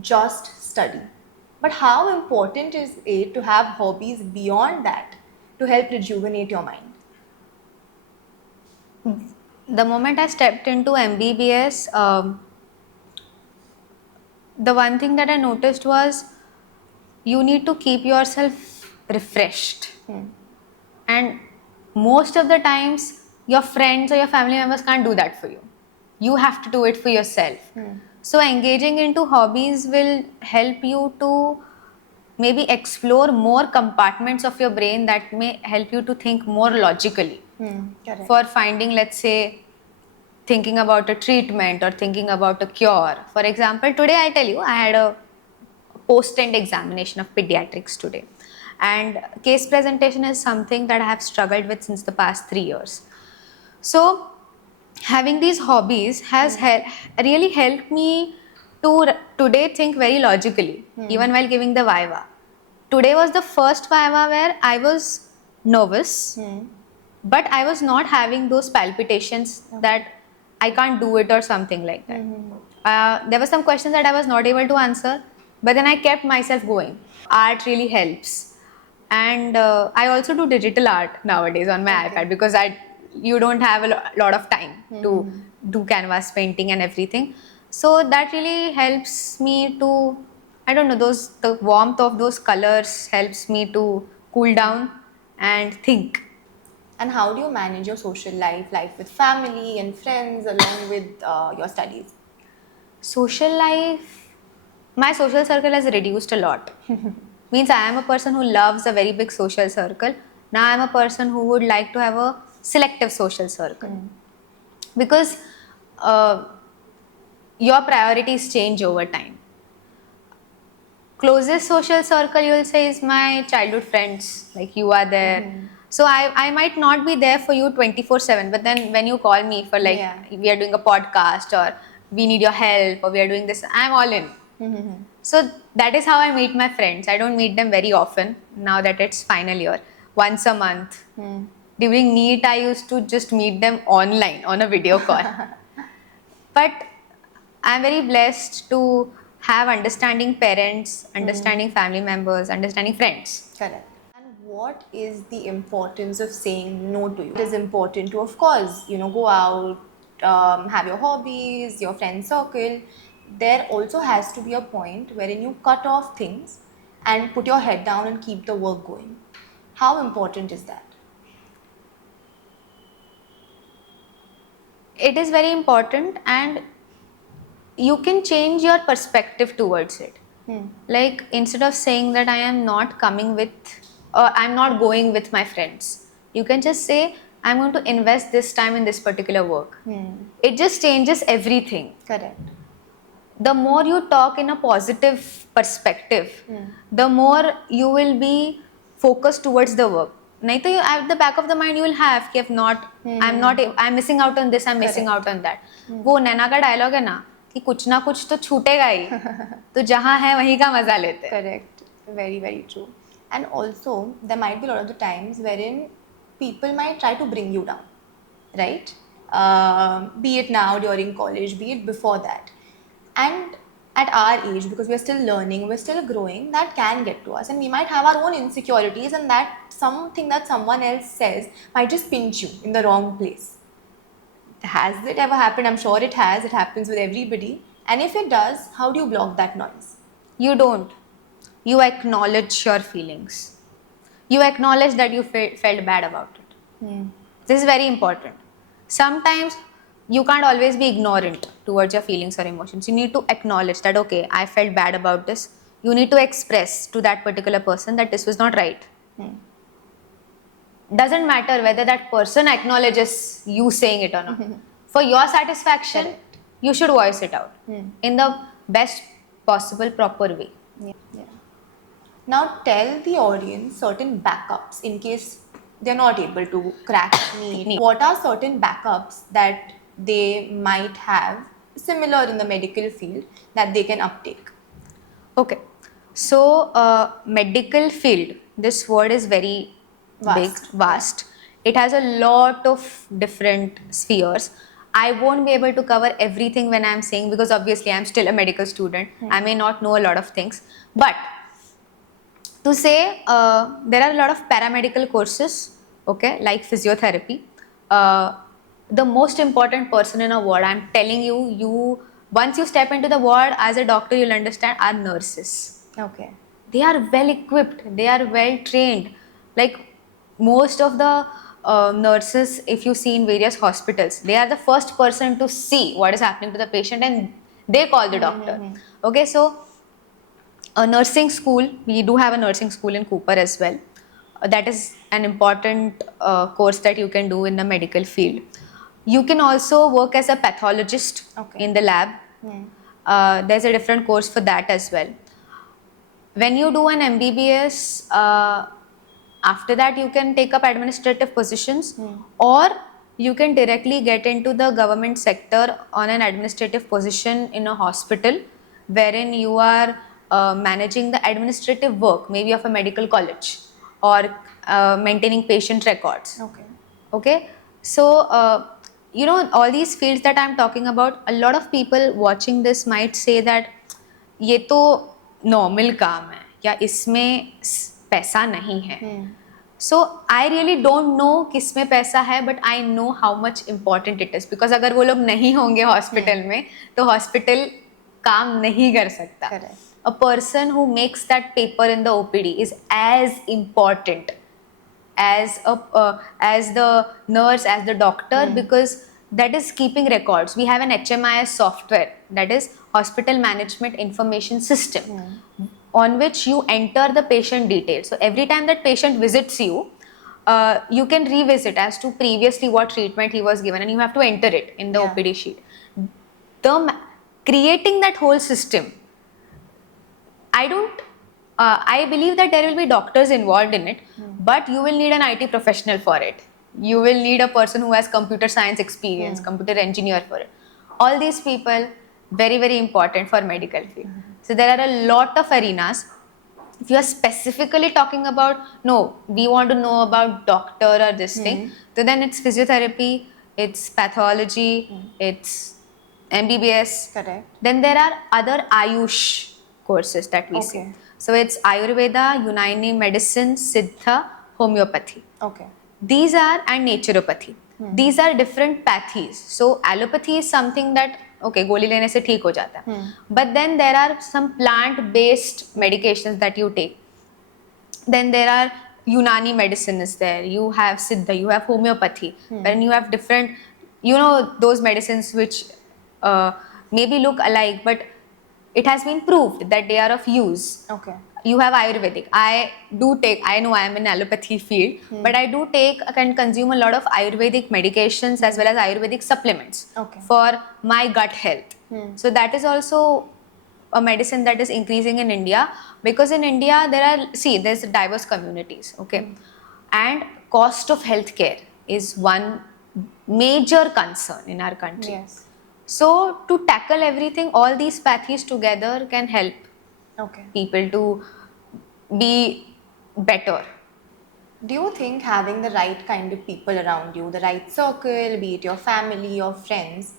just study. But how important is it to have hobbies beyond that to help rejuvenate your mind? The moment I stepped into MBBS, the one thing that I noticed was you need to keep yourself refreshed. And most of the times, your friends or your family members can't do that for you. You have to do it for yourself. So, engaging into hobbies will help you to maybe explore more compartments of your brain that may help you to think more logically. Correct. For finding, let's say, thinking about a treatment or thinking about a cure. For example, today I tell you, I had a post-end examination of pediatrics today. And case presentation is something that I have struggled with since the past 3 years. So, having these hobbies has really helped me to today think very logically, even while giving the Viva. Today was the first Viva where I was nervous, but I was not having those palpitations that I can't do it or something like that. There were some questions that I was not able to answer, but then I kept myself going. Art really helps. And I also do digital art nowadays on my iPad because you don't have a lot of time to do canvas painting and everything. So that really helps me to, I don't know, the warmth of those colors helps me to cool down and think. And how do you manage your social life with family and friends along with your studies? Social life, my social circle has reduced a lot. Means I am a person who loves a very big social circle. Now I am a person who would like to have a selective social circle. Because your priorities change over time. Closest social circle you will say is my childhood friends, like you are there. So I might not be there for you 24/7, but then when you call me for like we are doing a podcast or we need your help or we are doing this, I'm all in. So that is how I meet my friends. I don't meet them very often now that it's final year. Once a month. During NEET, I used to just meet them online on a video call. But I'm very blessed to have understanding parents, understanding family members, understanding friends. Correct. And what is the importance of saying no to you? It is important to, of course, go out, have your hobbies, your friend circle. There also has to be a point wherein you cut off things and put your head down and keep the work going. How important is that? It is very important, and you can change your perspective towards it. Like instead of saying that I am not coming with or I'm not going with my friends, you can just say I'm going to invest this time in this particular work. It just changes everything. Correct. The more you talk in a positive perspective, the more you will be focused towards the work. नहीं तो at the back of the mind you will have कि if not, I'm missing out on this, I'm missing out on that. वो नैना का dialogue है ना कि कुछ ना कुछ तो छूटेगा ही, तो जहाँ है वहीं का मजा लेते हैं. Correct. Very, very true. And also, there might be a lot of the times wherein people might try to bring you down, right? Be it now during college, be it before that. And at our age, because we're still learning, we're still growing, that can get to us. And we might have our own insecurities, and that something that someone else says might just pinch you in the wrong place. Has it ever happened? I'm sure it has. It happens with everybody. And if it does, how do you block that noise? You don't. You acknowledge your feelings. You acknowledge that you felt bad about it. This is very important. Sometimes you can't always be ignorant towards your feelings or emotions. You need to acknowledge that, okay, I felt bad about this. You need to express to that particular person that this was not right. Doesn't matter whether that person acknowledges you saying it or not. For your satisfaction, you should voice it out in the best possible, proper way. Yeah. Now tell the audience certain backups in case they're not able to crack NEET. What are certain backups that they might have similar in the medical field that they can uptake? Okay. So, medical field, this word is very big, vast. It has a lot of different spheres. I won't be able to cover everything when I'm saying, because obviously I'm still a medical student. I may not know a lot of things. But to say, there are a lot of paramedical courses, okay, like physiotherapy. The most important person in a ward, I'm telling you, once you step into the ward as a doctor, you'll understand, are nurses. Okay. They are well equipped, they are well trained. Like most of the nurses, if you see in various hospitals, they are the first person to see what is happening to the patient and they call the doctor. Okay, so a nursing school, we do have a nursing school in Cooper as well. That is an important course that you can do in the medical field. You can also work as a pathologist in the lab. There's a different course for that as well. When you do an MBBS, after that you can take up administrative positions, or you can directly get into the government sector on an administrative position in a hospital, wherein you are managing the administrative work, maybe of a medical college, or maintaining patient records. Okay, so all these fields that I'm talking about, a lot of people watching this might say that ये तो normal काम है या इसमें पैसा नहीं है. सो I really don't know किसमें पैसा है, but I know how much important it is, because अगर वो लोग नहीं होंगे हॉस्पिटल में तो हॉस्पिटल काम नहीं कर सकता. A person who makes that paper in the OPD is as important as the nurse, as the doctor, because that is keeping records. We have an HMIS software, that is Hospital Management Information System, on which you enter the patient details. So every time that patient visits you, you can revisit as to previously what treatment he was given, and you have to enter it in the OPD sheet. Creating that whole system, I believe that there will be doctors involved in it, but you will need an IT professional for it. You will need a person who has computer science experience, computer engineer for it. All these people, very, very important for medical field. So there are a lot of arenas. If you are specifically talking about, no, we want to know about doctor or this thing, so then it's physiotherapy, it's pathology, it's MBBS. Correct. Then there are other Ayush courses that we see. So it's Ayurveda, Unani medicine, Siddha, homeopathy. Okay. These are, and naturopathy. These are different pathies. So allopathy is something that, okay, goli lene se theek ho jata hai. But then there are some plant-based medications that you take. Then there are Unani medicine is there. You have Siddha, you have homeopathy. Then you have different, those medicines which maybe look alike, but it has been proved that they are of use. Okay. You have Ayurvedic. I know I am in allopathy field, but I do take and consume a lot of Ayurvedic medications as well as Ayurvedic supplements for my gut health. So that is also a medicine that is increasing in India, because in India there's diverse communities, okay, and cost of healthcare is one major concern in our country. Yes. So to tackle everything, all these pathies together can help people to be better. Do you think having the right kind of people around you, the right circle, be it your family or friends,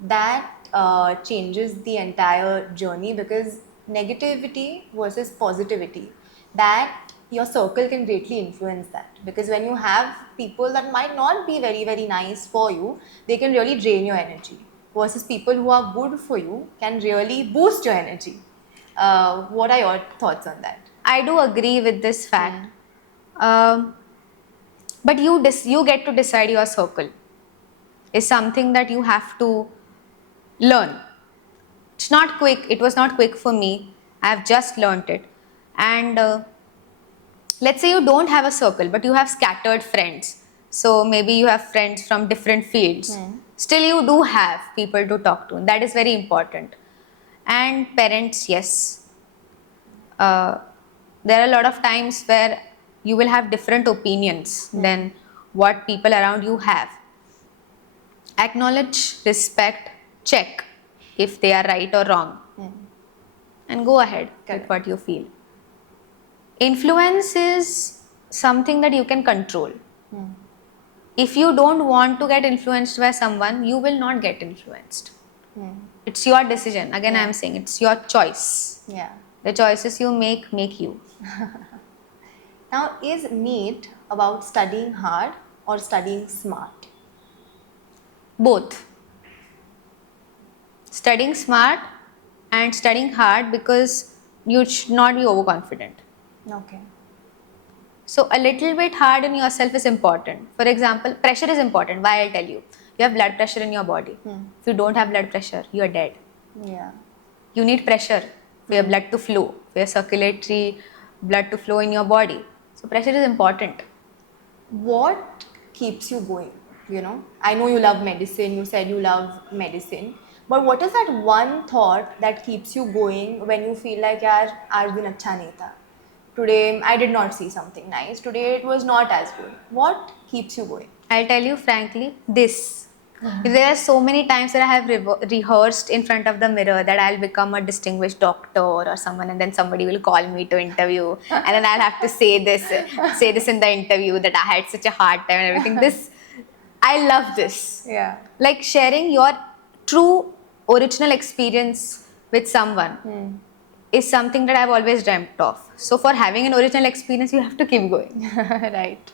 that changes the entire journey? Because negativity versus positivity, that your circle can greatly influence that. Because when you have people that might not be very, very nice for you, they can really drain your energy. Versus people who are good for you can really boost your energy. What are your thoughts on that? I do agree with this fact. But you get to decide your circle. It's something that you have to learn. It's not quick. It was not quick for me. I have just learnt it. And let's say you don't have a circle, but you have scattered friends. So maybe you have friends from different fields. Still you do have people to talk to. That is very important. And parents, yes. There are a lot of times where you will have different opinions than what people around you have. Acknowledge, respect, check if they are right or wrong. And go ahead with what you feel. Influence is something that you can control. If you don't want to get influenced by someone, you will not get influenced. It's your decision. Again, I am saying it's your choice. Yeah. The choices you make you. Now, is NEET about studying hard or studying smart? Both. Studying smart and studying hard, because you should not be overconfident. Okay. So a little bit hard on yourself is important. For example, pressure is important. Why? I'll tell you. You have blood pressure in your body. If you don't have blood pressure, you are dead. Yeah. You need pressure for your blood to flow, for your circulatory blood to flow in your body. So pressure is important. What keeps you going? You know, I know you love medicine. You said you love medicine. But what is that one thought that keeps you going when you feel like, yaar, aaj din acha nahi tha. Today, I did not see something nice. Today, it was not as good. What keeps you going? I'll tell you frankly, this. There are so many times that I have rehearsed in front of the mirror that I'll become a distinguished doctor or someone, and then somebody will call me to interview, and then I'll have to say this in the interview that I had such a hard time and everything. This, I love this. Yeah. Like sharing your true original experience with someone is something that I've always dreamt of. So for having an original experience, you have to keep going. Right.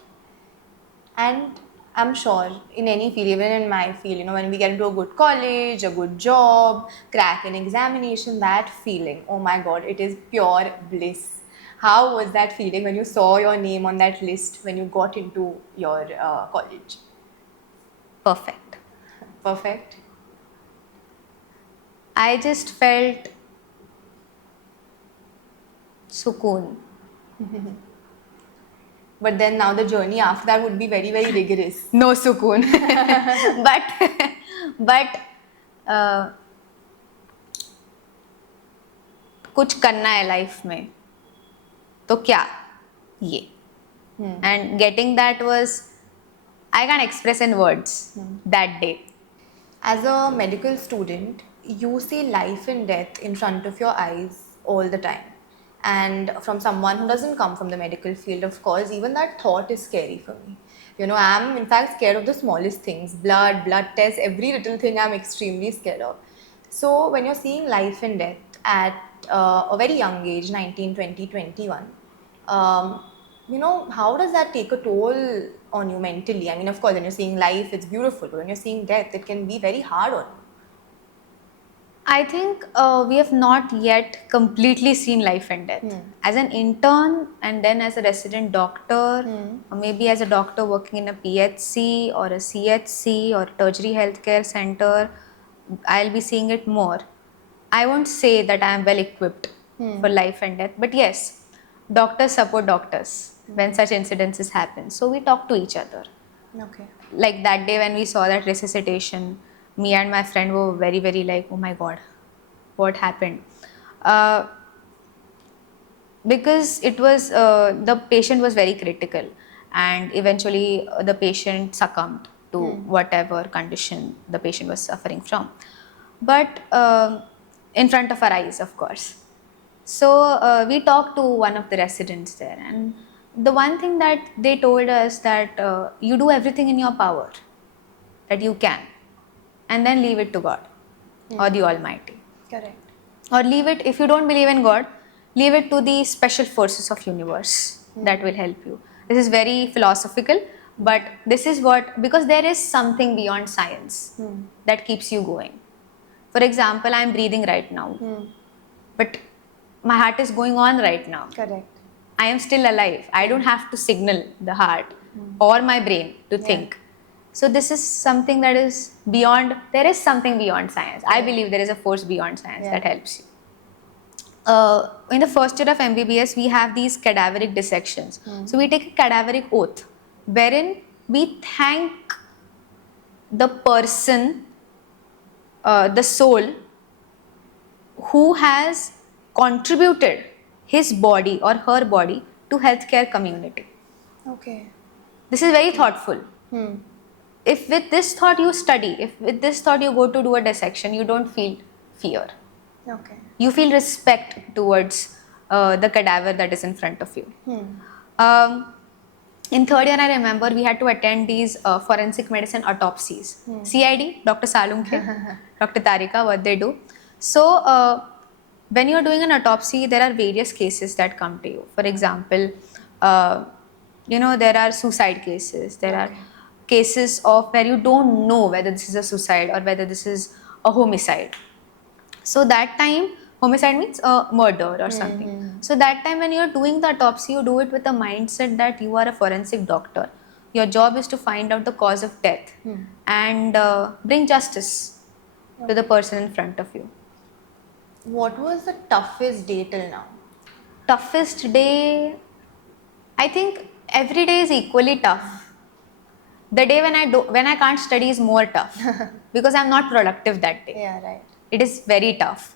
And I'm sure in any field, even in my field, you know, when we get into a good college, a good job, crack an examination, that feeling, oh my God, it is pure bliss. How was that feeling when you saw your name on that list when you got into your college? Perfect. Perfect. I just felt sukoon. But then now the journey after that would be very, very rigorous. No sukoon. but कुछ करना है life में तो क्या ये and getting that was, I can't express in words that day. As a medical student, you see life and death in front of your eyes all the time. And from someone who doesn't come from the medical field, of course, even that thought is scary for me. You know, I'm in fact scared of the smallest things, blood tests, every little thing I'm extremely scared of. So when you're seeing life and death at a very young age, 19, 20, 21, you know, how does that take a toll on you mentally? I mean, of course, when you're seeing life, it's beautiful, but when you're seeing death, it can be very hard on you. I think we have not yet completely seen life and death. As an intern and then as a resident doctor, or maybe as a doctor working in a PHC or a CHC or tertiary healthcare center, I'll be seeing it more. I won't say that I am well equipped for life and death, but yes, doctors support doctors when such incidences happen. So we talk to each other. Okay. Like that day when we saw that resuscitation, me and my friend were very, very like, oh my God, what happened? Because it was, the patient was very critical, and eventually the patient succumbed to whatever condition the patient was suffering from. But in front of our eyes, of course. So we talked to one of the residents there, and the one thing that they told us that you do everything in your power that you can, and then leave it to God or the Almighty. Correct. Or leave it, if you don't believe in God, leave it to the special forces of universe that will help you. This is very philosophical, but this is what, because there is something beyond science that keeps you going. For example, I am breathing right now, but my heart is going on right now. Correct. I am still alive. I don't have to signal the heart or my brain to think. So this is something that is beyond, there is something beyond science. I believe there is a force beyond science that helps you. In the first year of MBBS, we have these cadaveric dissections. So we take a cadaveric oath, wherein we thank the person, the soul, who has contributed his body or her body to healthcare community. Okay. This is very thoughtful. If with this thought you study, if with this thought you go to do a dissection, you don't feel fear. Okay. You feel respect towards the cadaver that is in front of you. In third year, I remember we had to attend these forensic medicine autopsies. CID, Dr. Salunke, Dr. Tarika, what they do. So, when you're doing an autopsy, there are various cases that come to you. For example, there are suicide cases. There are cases of where you don't know whether this is a suicide or whether this is a homicide. So that time, homicide means a murder or something. So that time when you're doing the autopsy, you do it with the mindset that you are a forensic doctor. Your job is to find out the cause of death and bring justice to the person in front of you. What was the toughest day till now? Toughest day, I think every day is equally tough. The day when I can't study is more tough because I'm not productive that day. Yeah, right. It is very tough.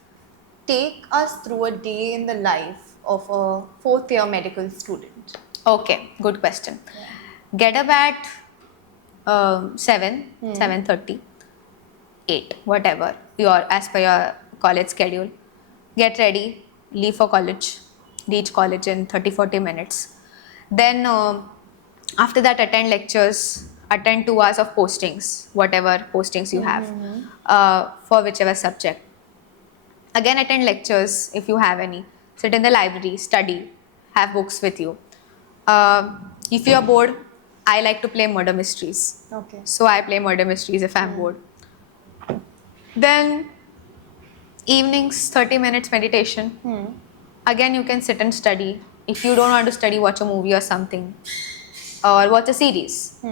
Take us through a day in the life of a fourth year medical student. Okay, good question. Get up at 7, 7:30, 8, whatever, as per your college schedule. Get ready, leave for college, reach college in 30-40 minutes. Then after that, attend lectures, attend 2 hours of postings, whatever postings you have for whichever subject. Again, attend lectures if you have any. Sit in the library, study, have books with you. If you are bored, I like to play murder mysteries. Okay. So I play murder mysteries if I'm bored. Then evenings, 30 minutes meditation. Again, you can sit and study. If you don't want to study, watch a movie or something. Or watch a series.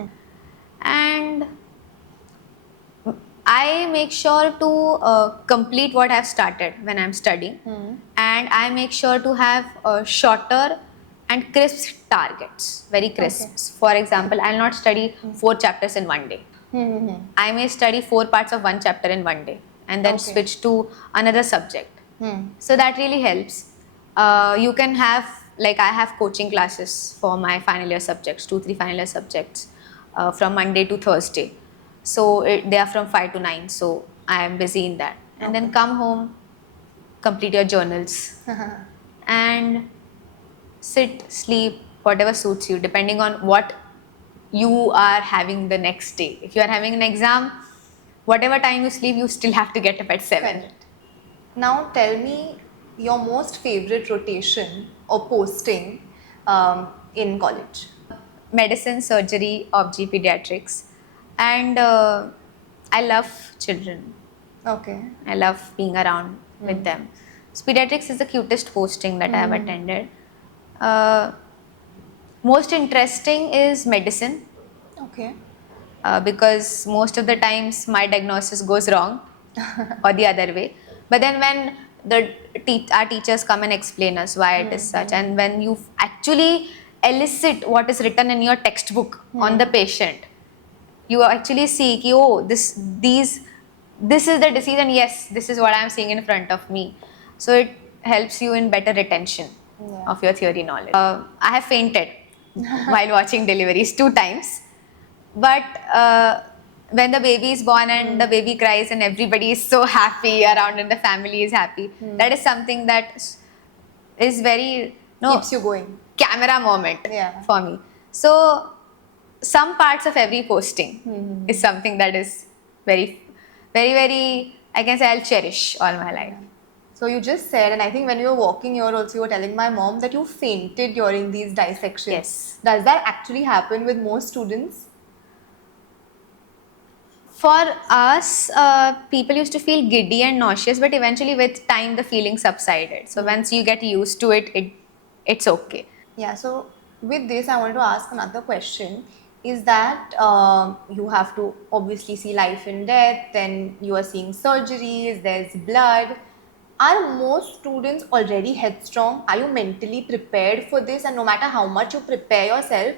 And I make sure to complete what I've started when I'm studying. And I make sure to have shorter and crisp targets, very crisp. Okay. For example, I'll not study 4 chapters in one day. I may study 4 parts of 1 chapter in one day and then switch to another subject. So that really helps. You can have, like I have coaching classes for my final year subjects, 2-3 final year subjects from Monday to Thursday. So they are from 5 to 9, so I am busy in that. And then come home, complete your journals and sit, sleep, whatever suits you, depending on what you are having the next day. If you are having an exam, whatever time you sleep, you still have to get up at 7. Now tell me your most favorite rotation or posting in college. Medicine, surgery, obg, pediatrics. And I love children. Okay. I love being around with them. So pediatrics is the cutest posting that I have attended. Most interesting is medicine. Okay. Because most of the times my diagnosis goes wrong or the other way. But then when our teachers come and explain us why it is such, and when you actually elicit what is written in your textbook on the patient, you actually see, oh, this is the disease, and yes, this is what I am seeing in front of me. So it helps you in better retention of your theory knowledge. I have fainted while watching deliveries 2 times. But when the baby is born and the baby cries and everybody is so happy around and the family is happy, that is something that is very Keeps you going. camera moment for me. So some parts of every posting is something that is very, very, very, I can say I'll cherish all my life. So you just said, and I think when you were walking here also, you were telling my mom that you fainted during these dissections. Yes. Does that actually happen with most students? For us, people used to feel giddy and nauseous, but eventually with time the feeling subsided. So once you get used to it, it's okay. Yeah, so with this, I wanted to ask another question. Is that you have to obviously see life and death, then you are seeing surgeries, there's blood. Are most students already headstrong? Are you mentally prepared for this? And no matter how much you prepare yourself,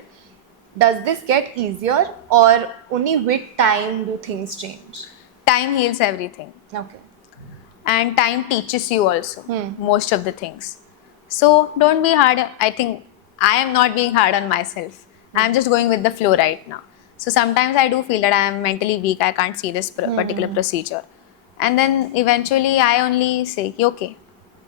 does this get easier, or only with time do things change? Time heals everything. Okay. And time teaches you also most of the things. So don't be hard. I think I am not being hard on myself. I am just going with the flow right now. So sometimes I do feel that I am mentally weak. I can't see this particular procedure. And then eventually I only say, okay,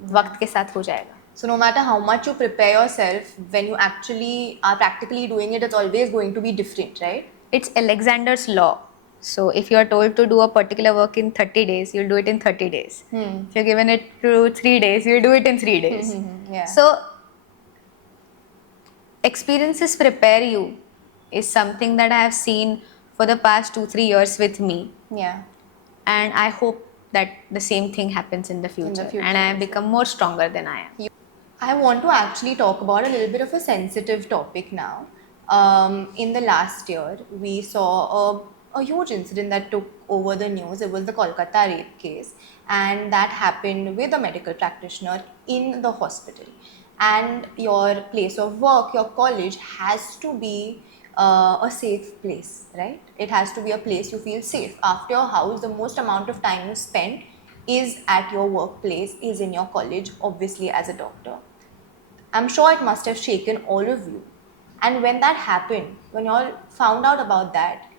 वक्त के साथ हो जाएगा. So no matter how much you prepare yourself, when you actually are practically doing it, it's always going to be different, right? It's Alexander's law. So if you are told to do a particular work in 30 days, you'll do it in 30 days. If you're given it to 3 days, you'll do it in 3 days. Yeah. So experiences prepare you is something that I have seen for the past 2-3 years with me, Yeah. and I hope that the same thing happens in the future, future and I have as well. become more stronger than I am. I want to actually talk about a little bit of a sensitive topic now. In the last year, we saw a huge incident that took over the news. It was the Kolkata rape case, and that happened with a medical practitioner in the hospital. And your place of work, your college, has to be a safe place, right? It has to be a place you feel safe. After your house, the most amount of time you spend is at your workplace, is in your college, obviously, as a doctor. I'm sure it must have shaken all of you. And when that happened, when you all found out about that,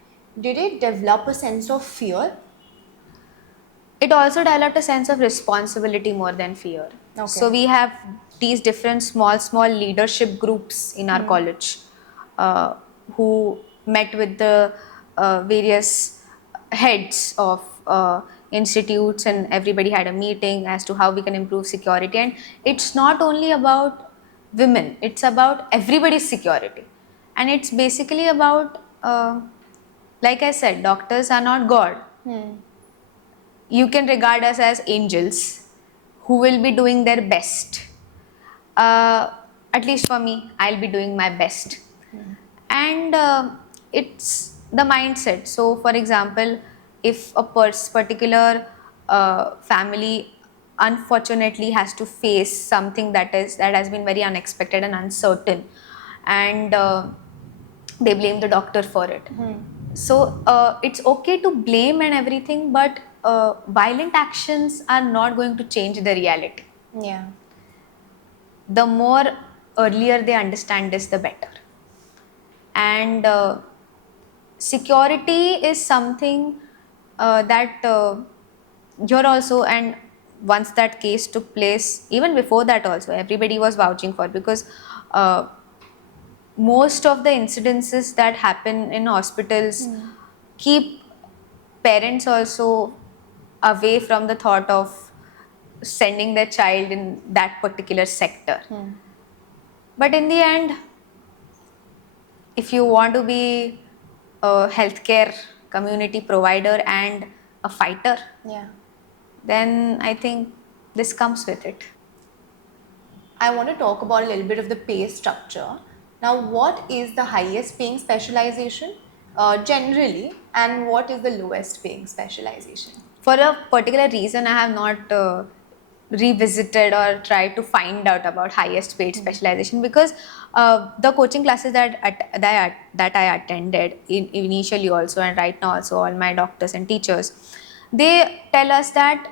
did it develop a sense of fear? It also developed a sense of responsibility more than fear. Okay. So we have these different small leadership groups in our college who met with the various heads of institutes, and everybody had a meeting as to how we can improve security. And it's not only about women, it's about everybody's security, and it's basically about like I said, doctors are not God. You can regard us as angels who will be doing their best. At least for me, I'll be doing my best. And it's the mindset. So, for example, if a particular family unfortunately has to face something that has been very unexpected and uncertain, and they blame the doctor for it. So it's okay to blame and everything, but violent actions are not going to change the reality. Yeah. The more earlier they understand this, the better. And security is something that you're also, and once that case took place, even before that also, everybody was vouching for, because most of the incidences that happen in hospitals keep parents also away from the thought of sending their child in that particular sector. But in the end, if you want to be a healthcare community provider and a fighter, Yeah. then I think this comes with it. I want to talk about a little bit of the pay structure. Now, what is the highest paying specialization generally, and what is the lowest paying specialization? For a particular reason, I have not revisited or tried to find out about highest paid specialization, because the coaching classes that I attended initially also, and right now also, all my doctors and teachers, they tell us that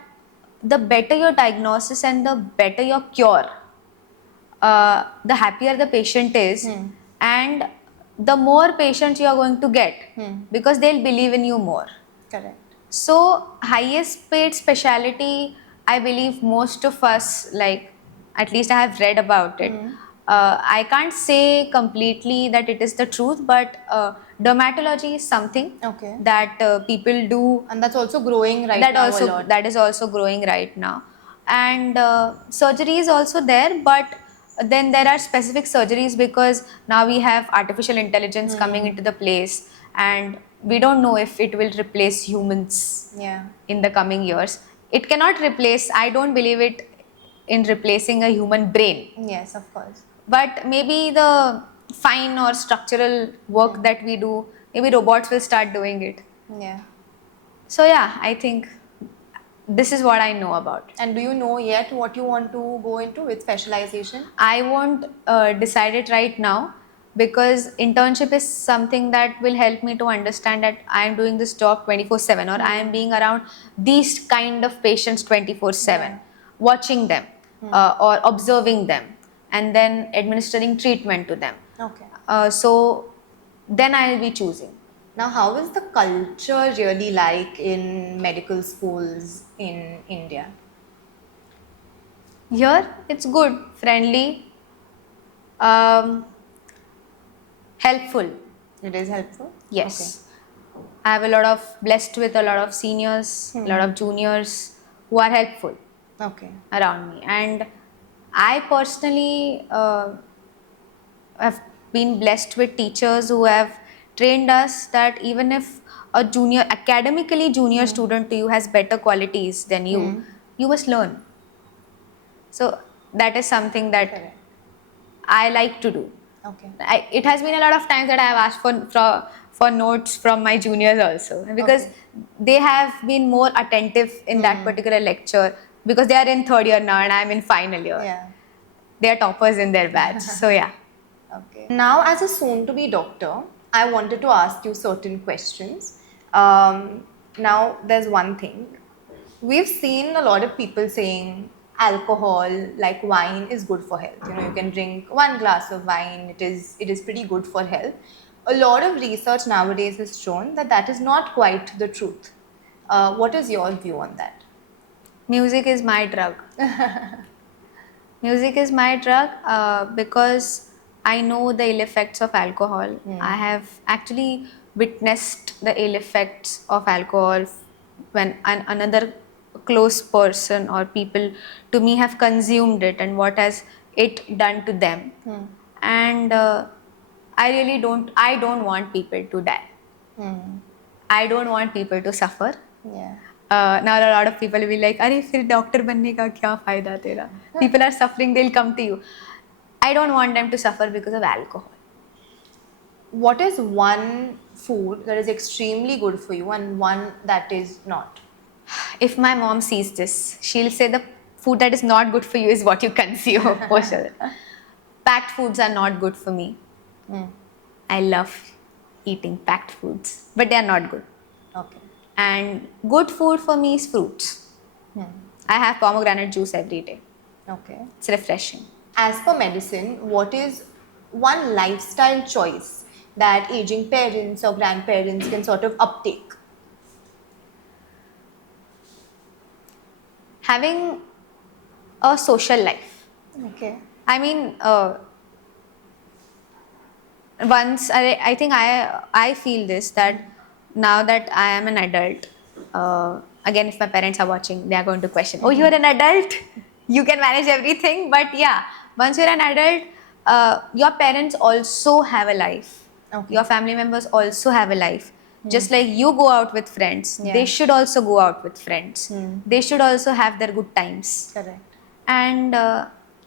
the better your diagnosis and the better your cure, the happier the patient is, and the more patients you are going to get, because they'll believe in you more. Correct. So, highest paid specialty, I believe most of us, like, at least I have read about it. I can't say completely that it is the truth, but dermatology is something Okay. that people do. And that's also growing right now a lot. That is also growing right now, and surgery is also there, but then there are specific surgeries, because now we have artificial intelligence coming into the place, and we don't know if it will replace humans Yeah. in the coming years. It cannot replace, I don't believe it in replacing a human brain, Yes, of course. but maybe the fine or structural work that we do, maybe robots will start doing it. Yeah. So yeah, I think this is what I know about. And do you know yet what you want to go into with specialization? I won't decide it right now, because internship is something that will help me to understand that I am doing this job 24/7, or I am being around these kind of patients 24/7, watching them or observing them, and then administering treatment to them. Okay. So then I will be choosing. Now, how is the culture really like in medical schools in India? Here, it's good, friendly, um, helpful. It is helpful? Yes. I have a lot of blessed with a lot of seniors, a lot of juniors who are helpful Okay. around me. And I personally have been blessed with teachers who have trained us that even if a junior, academically junior student to you has better qualities than you, you must learn. So that is something that Correct. I like to do. Okay. It has been a lot of times that I have asked for notes from my juniors also, because Okay. they have been more attentive in that particular lecture, because they are in third year now and I'm in final year. Yeah. They are toppers in their batch. So yeah. Okay. Now, as a soon to be doctor, I wanted to ask you certain questions. Now, there's one thing. We've seen a lot of people saying alcohol, like wine, is good for health. You know, you can drink one glass of wine, it is pretty good for health. A lot of research nowadays has shown that that is not quite the truth. What is your view on that? Music is my drug. Music is my drug because I know the ill effects of alcohol. I have actually witnessed the ill effects of alcohol when another close person or people to me have consumed it, and what has it done to them. And I don't want people to die. I don't want people to suffer. Yeah. Now a lot of people will be like, अरे फिर doctor बनने का क्या फायदा तेरा? People are suffering, they'll come to you. I don't want them to suffer because of alcohol. What is one food that is extremely good for you and one that is not? If my mom sees this, she'll say the food that is not good for you is what you consume. For sure. Packed foods are not good for me. I love eating packed foods, but they are not good. Okay. And good food for me is fruits. I have pomegranate juice every day. Okay. It's refreshing. As per medicine, what is one lifestyle choice that aging parents or grandparents can sort of uptake? Having a social life. Okay. I mean, once I think I feel this, that now that I am an adult, again, if my parents are watching, they are going to question, oh, you're an adult, you can manage everything. But yeah, once you're an adult, your parents also have a life. Okay. Your family members also have a life. Just like you go out with friends, Yeah. they should also go out with friends. They should also have their good times. Correct. And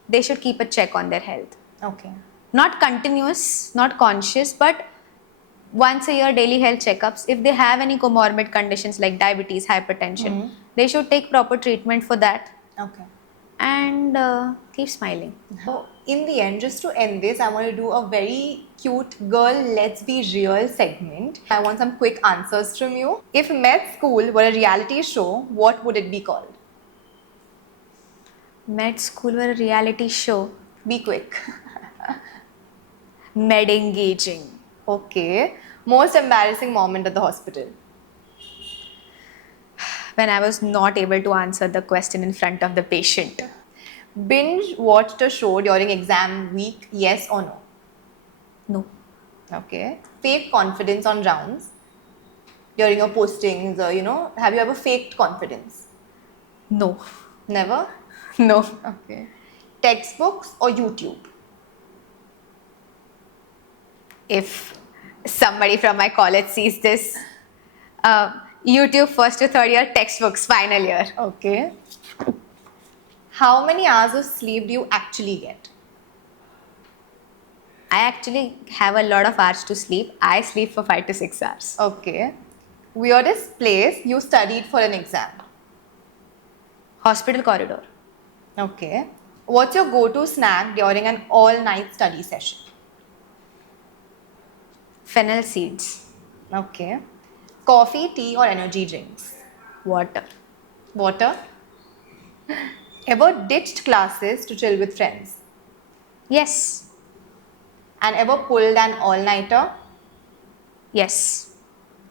they should keep a check on their health. Okay. Not continuous, not conscious, but once a year daily health checkups. If they have any comorbid conditions like diabetes, hypertension, they should take proper treatment for that, Okay. and keep smiling. So, in the end, just to end this, I want to do a very cute girl, let's be real segment. I want some quick answers from you. If med school were a reality show, what would it be called? Med school were a reality show. Be quick. Med engaging. Okay. Most embarrassing moment at the hospital? When I was not able to answer the question in front of the patient. Binge watched a show during exam week, yes or no? No. Okay. Fake confidence on rounds during your postings, or have you ever faked confidence? No. Never? No. Okay. Textbooks or YouTube? If somebody from my college sees this, YouTube first to third year, textbooks final year. Okay. How many hours of sleep do you actually get? I actually have a lot of hours to sleep. I sleep for 5 to 6 hours. Okay. Weirdest place you studied for an exam? Hospital corridor. Okay. What's your go-to snack during an all-night study session? Fennel seeds. Okay. Coffee, tea, or energy drinks? Water. Water? Ever ditched classes to chill with friends? Yes. And ever pulled an all-nighter? Yes.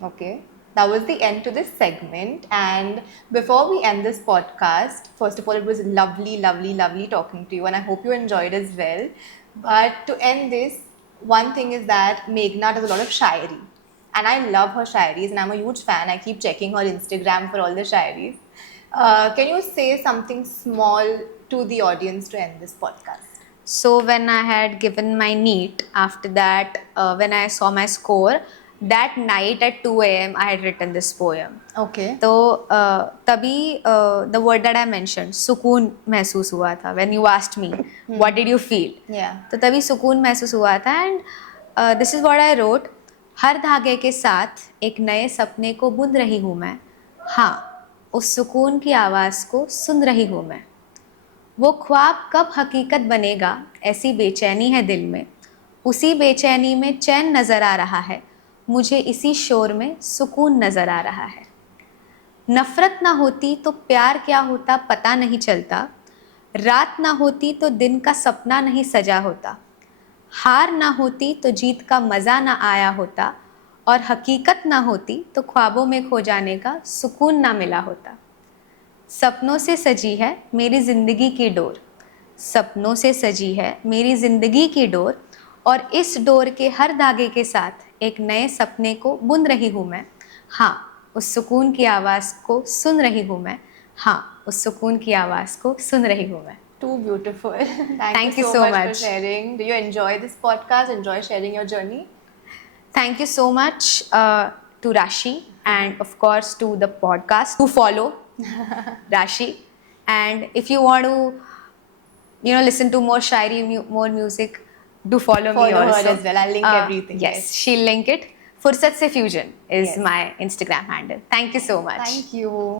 Okay. that was the end to this segment. And before we end this podcast, first of all, it was lovely, lovely, lovely talking to you, and I hope you enjoyed as well. But to end this, one thing is that Meghna does a lot of shairi, and I love her shairis, and I'm a huge fan. I keep checking her Instagram for all the shairis. Can you say something small to the audience to end this podcast? So when I had given my NEET, after that, when I saw my score, that night at 2 a.m. I had written this poem. Okay. तो तभी the word that I mentioned, सुकून महसूस हुआ था. When you asked me, what did you feel? Yeah. तो तभी सुकून महसूस हुआ था. And this is what I wrote. हर धागे के साथ एक नए सपने को बुन रही हूँ मैं. हाँ, उस सुकून की आवाज़ को सुन रही हूँ मैं. वो ख्वाब कब हकीकत बनेगा, ऐसी बेचैनी है दिल में. उसी बेचैनी में चैन नज़र आ रहा है. मुझे इसी शोर में सुकून नज़र आ रहा है. नफ़रत ना होती तो प्यार क्या होता पता नहीं चलता. रात ना होती तो दिन का सपना नहीं सजा होता. हार ना होती तो जीत का मज़ा ना आया होता. और हकीकत ना होती तो ख्वाबों में खो जाने का सुकून ना मिला होता. सपनों से सजी है मेरी ज़िंदगी की डोर. सपनों से सजी है मेरी ज़िंदगी की डोर. और इस डोर के हर धागे के साथ एक नए सपने को बुन रही हूँ मैं. हाँ, उस सुकून की आवाज़ को सुन रही हूँ मैं. हाँ, उस सुकून की आवाज़ को सुन रही हूँ मैं. Too beautiful. Thank you so so much for much. sharing. Do you enjoy this podcast? Enjoy sharing your journey? Thank you so much to Rashi, and of course to the podcast. To follow Rashi, and if you want to listen to more shairi, more music, do follow me Follow her also as well. I'll link everything. Yes, she'll link it. Fursat Se Fusion is Yes. my Instagram handle. Thank you so much. Thank you.